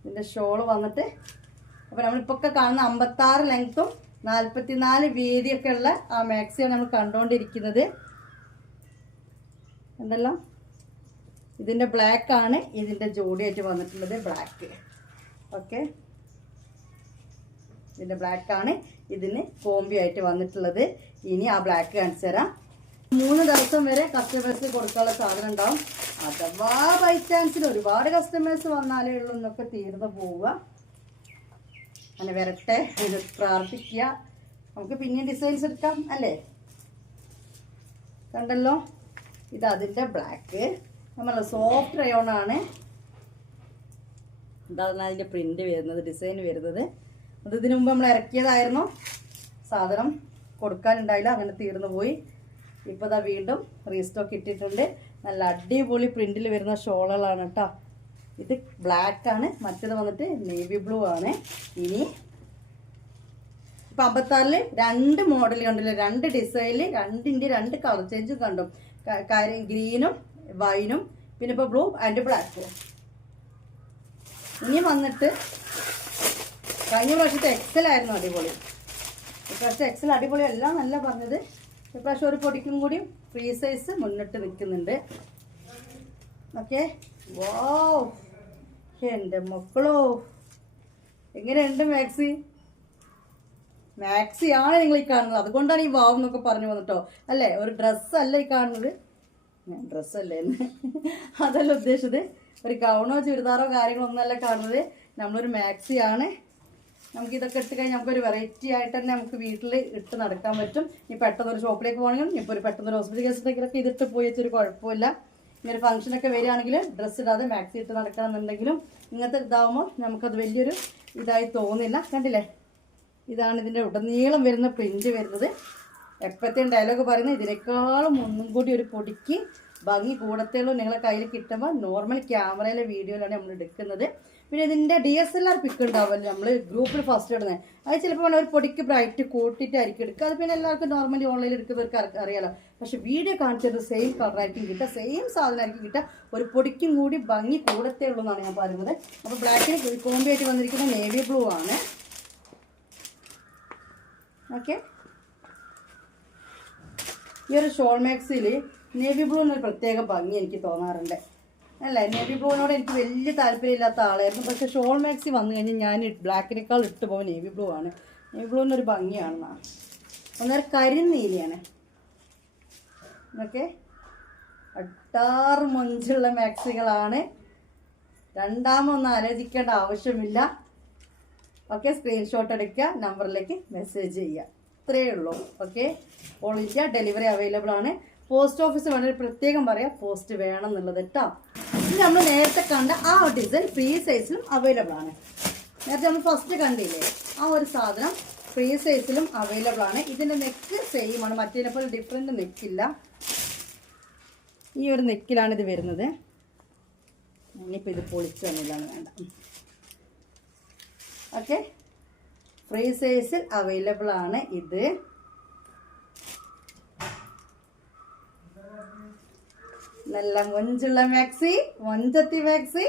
ഇതിൻ്റെ ഷോള് വന്നിട്ട് അപ്പോൾ നമ്മളിപ്പോൾ ഒക്കെ കാണുന്ന 56 ലെങ്ത്തും 44 വീതിയൊക്കെ ഉള്ള ആ മാക്സിയാണ് നമ്മൾ കണ്ടുകൊണ്ടിരിക്കുന്നത്. ഉണ്ടല്ലോ, ഇതിൻ്റെ ബ്ലാക്ക് ആണ് ഇതിൻ്റെ ജോഡിയായിട്ട് വന്നിട്ടുള്ളത്, ബ്ലാക്ക്. ഓക്കെ, ഇതിൻ്റെ ബ്ലാക്ക് ആണ് ഇതിന് കോമ്പി ആയിട്ട് വന്നിട്ടുള്ളത്. ഇനി ആ ബ്ലാക്ക് കാണിച്ചു തരാം. 3 ദിവസം വരെ കസ്റ്റമേഴ്സ് കൊടുക്കാനുള്ള സാധനം ഉണ്ടാവും. അഥവാ ബൈ ചാൻസിൽ ഒരുപാട് കസ്റ്റമേഴ്സ് വന്നാലേ ഉള്ളൂ എന്നൊക്കെ തീർന്നു പോവുക. അങ്ങനെ വരട്ടെ, പ്രാർത്ഥിക്കുക. നമുക്ക് പിന്നെയും ഡിസൈൻസ് എടുക്കാം അല്ലേ. കണ്ടല്ലോ, ഇത് അതിൻ്റെ ബ്ലാക്ക്. നമ്മൾ സോഫ്റ്റ് റയോണാണ്. ഇതാണ് അതിൻ്റെ പ്രിൻ്റ് വരുന്നത്, ഡിസൈൻ വരുന്നത്. അത് ഇതിനു മുമ്പ് നമ്മൾ ഇറക്കിയതായിരുന്നു, സാധനം കൊടുക്കാനുണ്ടായില്ല, അങ്ങനെ തീർന്നു പോയി. ഇപ്പോൾ ഇതാ വീണ്ടും റീസ്റ്റോക്ക് ഇട്ടിട്ടുണ്ട്. നല്ല അടിപൊളി പ്രിന്റിൽ വരുന്ന ഷോളുകളാണ് കേട്ടോ. ഇത് ബ്ലാക്ക് ആണ്, മറ്റേത് വന്നിട്ട് നേവി ബ്ലൂ ആണ്. ഇനി ഇപ്പം 56-ൽ 2 മോഡൽ കണ്ടില്ലേ, 2 ഡിസൈനിൽ 2 കളർ ചേഞ്ചും കണ്ടു. കാര്യം ഗ്രീനും വൈനും, പിന്നെ ഇപ്പോൾ ബ്ലൂ ആൻഡ് ബ്ലാക്ക്. ഇനി വന്നിട്ട് കഴിഞ്ഞ പ്രാവശ്യത്തെ എക്സൽ ആയിരുന്നു അടിപൊളി. ഇപ്രാവശ്യം എക്സൽ അടിപൊളി എല്ലാം നല്ല പറഞ്ഞത്. ഇപ്രാവശ്യം ഒരു പൊടിക്കും കൂടി ഫ്രീ സൈസ് മുന്നിട്ട് നിൽക്കുന്നുണ്ട്. ഓക്കെ, വാവ്, എൻ്റെ മക്കളോ എങ്ങനെയുണ്ട് മാക്സി? മാക്സിയാണ് നിങ്ങൾ ഈ കാണുന്നത്, അതുകൊണ്ടാണ് ഈ വാവ് എന്നൊക്കെ പറഞ്ഞു വന്നിട്ടോ. അല്ലേ, ഒരു ഡ്രസ്സല്ല ഈ കാണുന്നത്. ഡ്രസ്സല്ലേ എന്ന് അതല്ല ഉദ്ദേശിച്ചത്. ഒരു ഗൗണോ ചുരിദാറോ കാര്യങ്ങളോ ഒന്നല്ല കാണുന്നത്, നമ്മളൊരു മാക്സിയാണ്. നമുക്ക് ഇതൊക്കെ ഇട്ട് കഴിഞ്ഞാൽ നമുക്കൊരു വെറൈറ്റി ആയിട്ട് തന്നെ നമുക്ക് വീട്ടിൽ ഇട്ട് നടക്കാൻ പറ്റും. ഇനി പെട്ടെന്നൊരു ഷോപ്പിലേക്ക് പോകണമെങ്കിലും, ഇപ്പോൾ ഒരു പെട്ടെന്നൊരു ഹോസ്പിറ്റൽ കേസിലേക്കൊക്കെ ഇതിട്ട് പോയി വെച്ചൊരു കുഴപ്പമില്ല. ഇങ്ങനെ ഒരു ഫംഗ്ഷനൊക്കെ വരികയാണെങ്കിൽ ഡ്രസ്സ് ഇടാതെ മാക്സി ഇട്ട് നടക്കണമെന്നുണ്ടെങ്കിലും ഇങ്ങനത്തെ ഇതാവുമ്പോൾ നമുക്കത് വലിയൊരു ഇതായി തോന്നില്ല. കണ്ടില്ലേ, ഇതാണ് ഇതിൻ്റെ ഉടനീളം വരുന്ന പ്രിന്റ് വരുന്നത്. എപ്പോഴത്തെയും ഡയലോഗ് പറയുന്നത് ഇതിനേക്കാളും ഒന്നും കൂടി ഒരു പൊടിക്ക് ഭംഗി കൂടത്തേയുള്ളൂ നിങ്ങളെ കയ്യിൽ കിട്ടുമ്പോൾ. നോർമൽ ക്യാമറയിലെ വീഡിയോയിലാണ് നമ്മൾ എടുക്കുന്നത്. പിന്നെ ഇതിൻ്റെ DSLR പിക്ക് ഉണ്ടാവുമല്ലോ, നമ്മൾ ഗ്രൂപ്പിൽ ഫസ്റ്റ് ഇടുന്നത്. അത് ചിലപ്പോൾ ഒരു പൊടിക്ക് ബ്രൈറ്റ് കൂട്ടിയിട്ടായിരിക്കും എടുക്കുക. അത് പിന്നെ എല്ലാവർക്കും നോർമലി ഓൺലൈനിൽ എടുക്കുന്നവർക്ക് അറിയാലോ. പക്ഷെ വീഡിയോ കാണിച്ചത് സെയിം കളറായിരിക്കും കിട്ടുക, സെയിം സാധനമായിരിക്കും കിട്ടുക, ഒരു പൊടിക്കും കൂടി ഭംഗി കൂടത്തേ ഉള്ളൂ എന്നാണ് ഞാൻ പറയുന്നത്. അപ്പോൾ ബ്ലാക്കിന് കോമ്പി ആയിട്ട് വന്നിരിക്കുന്നത് നേവി ബ്ലൂ ആണ്. ഓക്കെ, ഈ ഒരു ഷോൾ മാക്സിൽ നേവി ബ്ലൂ എന്നൊരു പ്രത്യേക ഭംഗി എനിക്ക് തോന്നാറുണ്ട്. അല്ല, നേവി ബ്ലൂവിനോട് എനിക്ക് വലിയ താല്പര്യമില്ലാത്ത ആളായിരുന്നു. പക്ഷെ ഷോൾ മാക്സി വന്നു കഴിഞ്ഞാൽ ഞാൻ ബ്ലാക്കിനേക്കാൾ ഇട്ട് പോകും നേവി ബ്ലൂ ആണ്. നേവി ബ്ലൂവിനൊരു ഭംഗിയാണെന്നാണ്. ഒന്നേരം കരിനീലയാണ്. ഓക്കെ, അട്ടാറ് മൊഞ്ചുള്ള മാക്സികളാണ്. രണ്ടാമൊന്നും ആലോചിക്കേണ്ട ആവശ്യമില്ല. ഓക്കെ, സ്ക്രീൻഷോട്ട് എടുക്കുക, നമ്പറിലേക്ക് മെസ്സേജ് ചെയ്യുക, ഇത്രയേ ഉള്ളൂ. Okay, all India delivery available ആണ്. പോസ്റ്റ് ഓഫീസ് വേണമെങ്കിൽ പ്രത്യേകം പറയാം, പോസ്റ്റ് വേണം എന്നുള്ളത് കേട്ടോ. ഇത് നമ്മൾ നേരത്തെ കണ്ട ആ ഡിസൈൻ ഫ്രീ സൈസിലും അവൈലബിൾ ആണ്. നേരത്തെ നമ്മൾ ഫസ്റ്റ് കണ്ടില്ലേ, ആ ഒരു സാധനം ഫ്രീ സൈസിലും അവൈലബിൾ ആണ്. ഇതിൻ്റെ നെക്ക് സെയിം ആണ്, മറ്റേതിനെപ്പോലെ ഡിഫറെൻറ്റ് നെക്കില്ല. ഈ ഒരു നെക്കിലാണ് ഇത് വരുന്നത്. ഇനിയിപ്പോൾ ഇത് പൊളിച്ചു തന്നില്ലാന്ന് വേണ്ട. ഓക്കെ, ഫ്രീ സൈസിൽ അവൈലബിൾ ആണ് ഇത്. നല്ല മൊഞ്ചുള്ള മാക്സി, മൊഞ്ചത്തി മാക്സി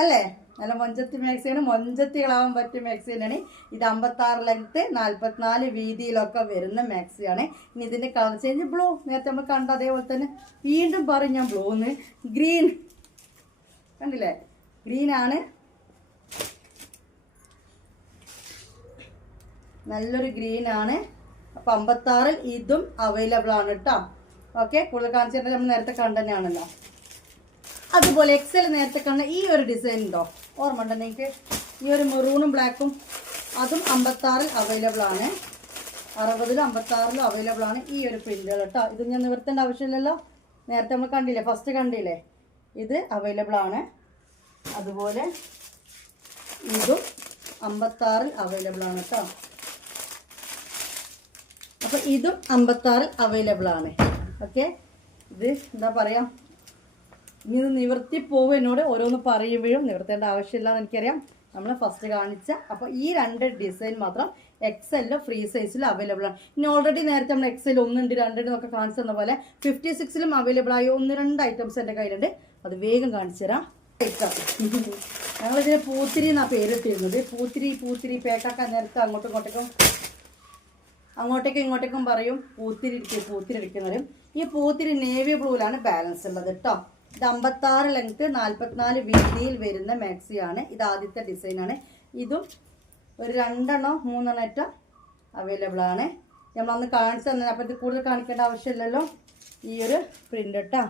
അല്ലേ, നല്ല മൊഞ്ചത്തി മാക്സിയാണ്. മൊഞ്ചത്തികളാവാൻ പറ്റിയ മാക്സി തന്നെയാണ് ഇത്. 56 ലെങ്ത്ത് 44 വീതിയിലൊക്കെ വരുന്ന മാക്സിയാണ്. ഇനി ഇതിൻ്റെ കളർ ചേഞ്ച് ബ്ലൂ, നേരത്തെ നമ്മൾ കണ്ട അതേപോലെ തന്നെ വീണ്ടും പറയും ഞാൻ ബ്ലൂന്ന്. ഗ്രീൻ കണ്ടില്ലേ, ഗ്രീനാണ്, നല്ലൊരു ഗ്രീനാണ്. അപ്പം 56-ൽ ഇതും അവൈലബിൾ ആണ് കേട്ടോ. ഓക്കെ, കൂടുതൽ കാണിച്ചിട്ട് നമ്മൾ നേരത്തെ കണ്ട തന്നെയാണല്ലോ. അതുപോലെ എക്സൽ നേരത്തെ കണ്ട ഈ ഒരു ഡിസൈൻ ഉണ്ടോ, ഓർമ്മ ഉണ്ടോ നിങ്ങൾക്ക്? ഈ ഒരു മെറൂണും ബ്ലാക്കും, അതും 56-ൽ അവൈലബിൾ ആണ്. 60-ലും 56-ലും അവൈലബിൾ ആണ് ഈ ഒരു പ്രിന്റുകൾ കേട്ടോ. ഇത് ഞാൻ നിവർത്തേണ്ട ആവശ്യമില്ലല്ലോ, നേരത്തെ നമ്മൾ കണ്ടില്ലേ, ഫസ്റ്റ് കണ്ടില്ലേ, ഇത് അവൈലബിൾ ആണ്. അതുപോലെ ഇതും 56-ൽ അവൈലബിൾ ആണ് കേട്ടോ. അപ്പോൾ ഇതും 56-ൽ അവൈലബിൾ ആണ്. ഓക്കെ, ഇത് എന്താ പറയുക, ഇനി ഇത് നിവർത്തി പോകും. എന്നോട് ഓരോന്ന് പറയുമ്പോഴും നിവർത്തേണ്ട ആവശ്യമില്ലാന്ന് എനിക്കറിയാം. നമ്മൾ ഫസ്റ്റ് കാണിച്ച അപ്പോൾ ഈ 2 ഡിസൈൻ മാത്രം എക്സെല്ലോ ഫ്രീ സൈസിലും അവൈലബിൾ ആണ്. ഇനി ഓൾറെഡി നേരത്തെ നമ്മൾ എക്സൽ 1 ഉണ്ട് 2 ഉണ്ട് എന്നൊക്കെ കാണിച്ചു തന്ന പോലെ 56-ലും അവൈലബിൾ ആയി 1-2 ഐറ്റംസ് എൻ്റെ കയ്യിലുണ്ട്. അത് വേഗം കാണിച്ചു തരാം. ഞങ്ങളിതിന് പൂത്തിരി എന്നാണ് പേരിട്ടിരുന്നത്. പൂത്തിരി പേക്കാക്കാൻ നേരത്തെ അങ്ങോട്ടേക്കും ഇങ്ങോട്ടേക്കും പറയും പൂത്തിരി ഇരിക്കുന്നവരും. ഈ പൂത്തിരി നേവി ബ്ലൂവിലാണ് ബാലൻസ് ഉള്ളത് കേട്ടോ. ഇത് 56 ലെങ്ത്ത് 44 വീതിയിൽ വരുന്ന മാക്സിയാണ്. ഇത് ആദ്യത്തെ ഡിസൈനാണ്. ഇതും ഒരു 2-3 അവൈലബിൾ ആണ്. നമ്മളന്ന് കാണിച്ചു തന്നെ, അപ്പോൾ ഇത് കൂടുതൽ കാണിക്കേണ്ട ആവശ്യമില്ലല്ലോ. ഈ ഒരു പ്രിന്റ് കേട്ടോ,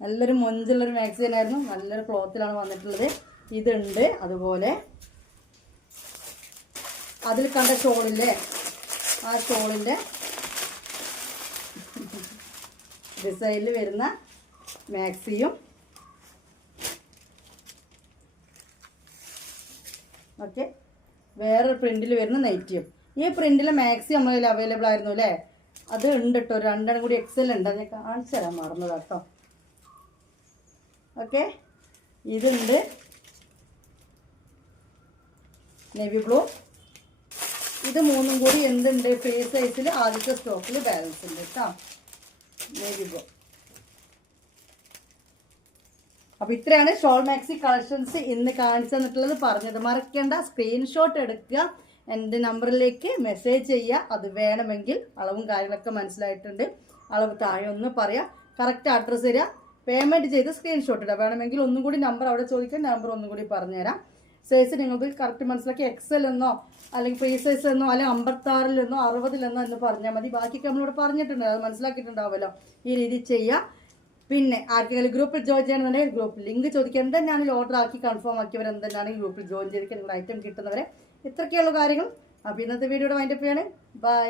നല്ലൊരു മൊഞ്ചുള്ളൊരു മാക്സി തന്നെയായിരുന്നു. നല്ലൊരു ക്ലോത്തിലാണ് വന്നിട്ടുള്ളത്. ഇതുണ്ട്. അതുപോലെ അതിൽ കണ്ട ഷോളില്ലേ, ആ ഷോളിൻ്റെ ഡിസൈനിൽ വരുന്ന മാക്സിയും ഓക്കെ, വേറൊരു പ്രിന്റിൽ വരുന്ന നൈറ്റിയും. ഈ പ്രിന്റിലെ മാക്സി നമ്മളിൽ അവൈലബിൾ ആയിരുന്നു അല്ലേ? അത് ഉണ്ട് കേട്ടോ, രണ്ടെണ്ണം കൂടി എക്സൽ ഉണ്ട്, അത് ഞാൻ കാണിച്ചു തരാൻ മറന്നത് കേട്ടോ. ഓക്കെ, ഇതുണ്ട് നേവി ബ്ലൂ. ഇത് മൂന്നും കൂടി എന്തുണ്ട്, ഫ്രീ സൈസിൽ ആദ്യത്തെ സ്റ്റോക്കിൽ ബാലൻസ് ഉണ്ട് കേട്ടോ, നേവി ബ്ലൂ. അപ്പോൾ ഇത്രയാണ് ഷോൾ മാക്സി കളക്ഷൻസ് ഇന്ന് കാണിച്ചു തന്നിട്ടുള്ളത്. പറഞ്ഞത് മറക്കേണ്ട, സ്ക്രീൻഷോട്ട് എടുക്കുക, എൻ്റെ നമ്പറിലേക്ക് മെസ്സേജ് ചെയ്യുക. അത് വേണമെങ്കിൽ അളവും കാര്യങ്ങളൊക്കെ മനസ്സിലായിട്ടുണ്ട്, അളവ് താഴെ ഒന്ന് പറയാം, കറക്റ്റ് അഡ്രസ്സ് തരിക, പേയ്മെൻറ്റ് ചെയ്ത് സ്ക്രീൻഷോട്ട് ഇടുക. വേണമെങ്കിൽ ഒന്നും കൂടി നമ്പർ അവിടെ ചോദിക്കാം, നമ്പർ ഒന്നും കൂടി പറഞ്ഞുതരാം. സൈസ് നിങ്ങൾക്ക് കറക്റ്റ് മനസ്സിലാക്കി എക്സൽ എന്നോ അല്ലെങ്കിൽ ഫ്രീ സൈസ് എന്നോ അല്ലെങ്കിൽ 56-ലെന്നോ 60-ലെന്നോ എന്ന് പറഞ്ഞാൽ മതി. ബാക്കിയൊക്കെ നമ്മളിവിടെ പറഞ്ഞിട്ടുണ്ട്, അത് മനസ്സിലാക്കിയിട്ടുണ്ടാവുമല്ലോ. ഈ രീതി ചെയ്യുക. പിന്നെ ആർക്കെങ്കിലും ഗ്രൂപ്പിൽ ജോയിൻ ചെയ്യണമെന്നുണ്ടെങ്കിൽ ഗ്രൂപ്പ് ലിങ്ക് ചോദിക്കുക. എന്തെന്നാണെങ്കിൽ ഓർഡർ ആക്കി കൺഫേം ആക്കിയവർ എന്തെന്നാണെങ്കിൽ ഗ്രൂപ്പിൽ ജോയിൻ ചെയ്തിരിക്കുക, നിങ്ങൾ ഐറ്റം കിട്ടുന്നവരെ. ഇത്രയൊക്കെയുള്ള കാര്യങ്ങൾ. അപ്പോൾ ഇന്നത്തെ വീഡിയോയുടെ വൈൻഡപ്പ് ചെയ്യാണ്. ബൈ.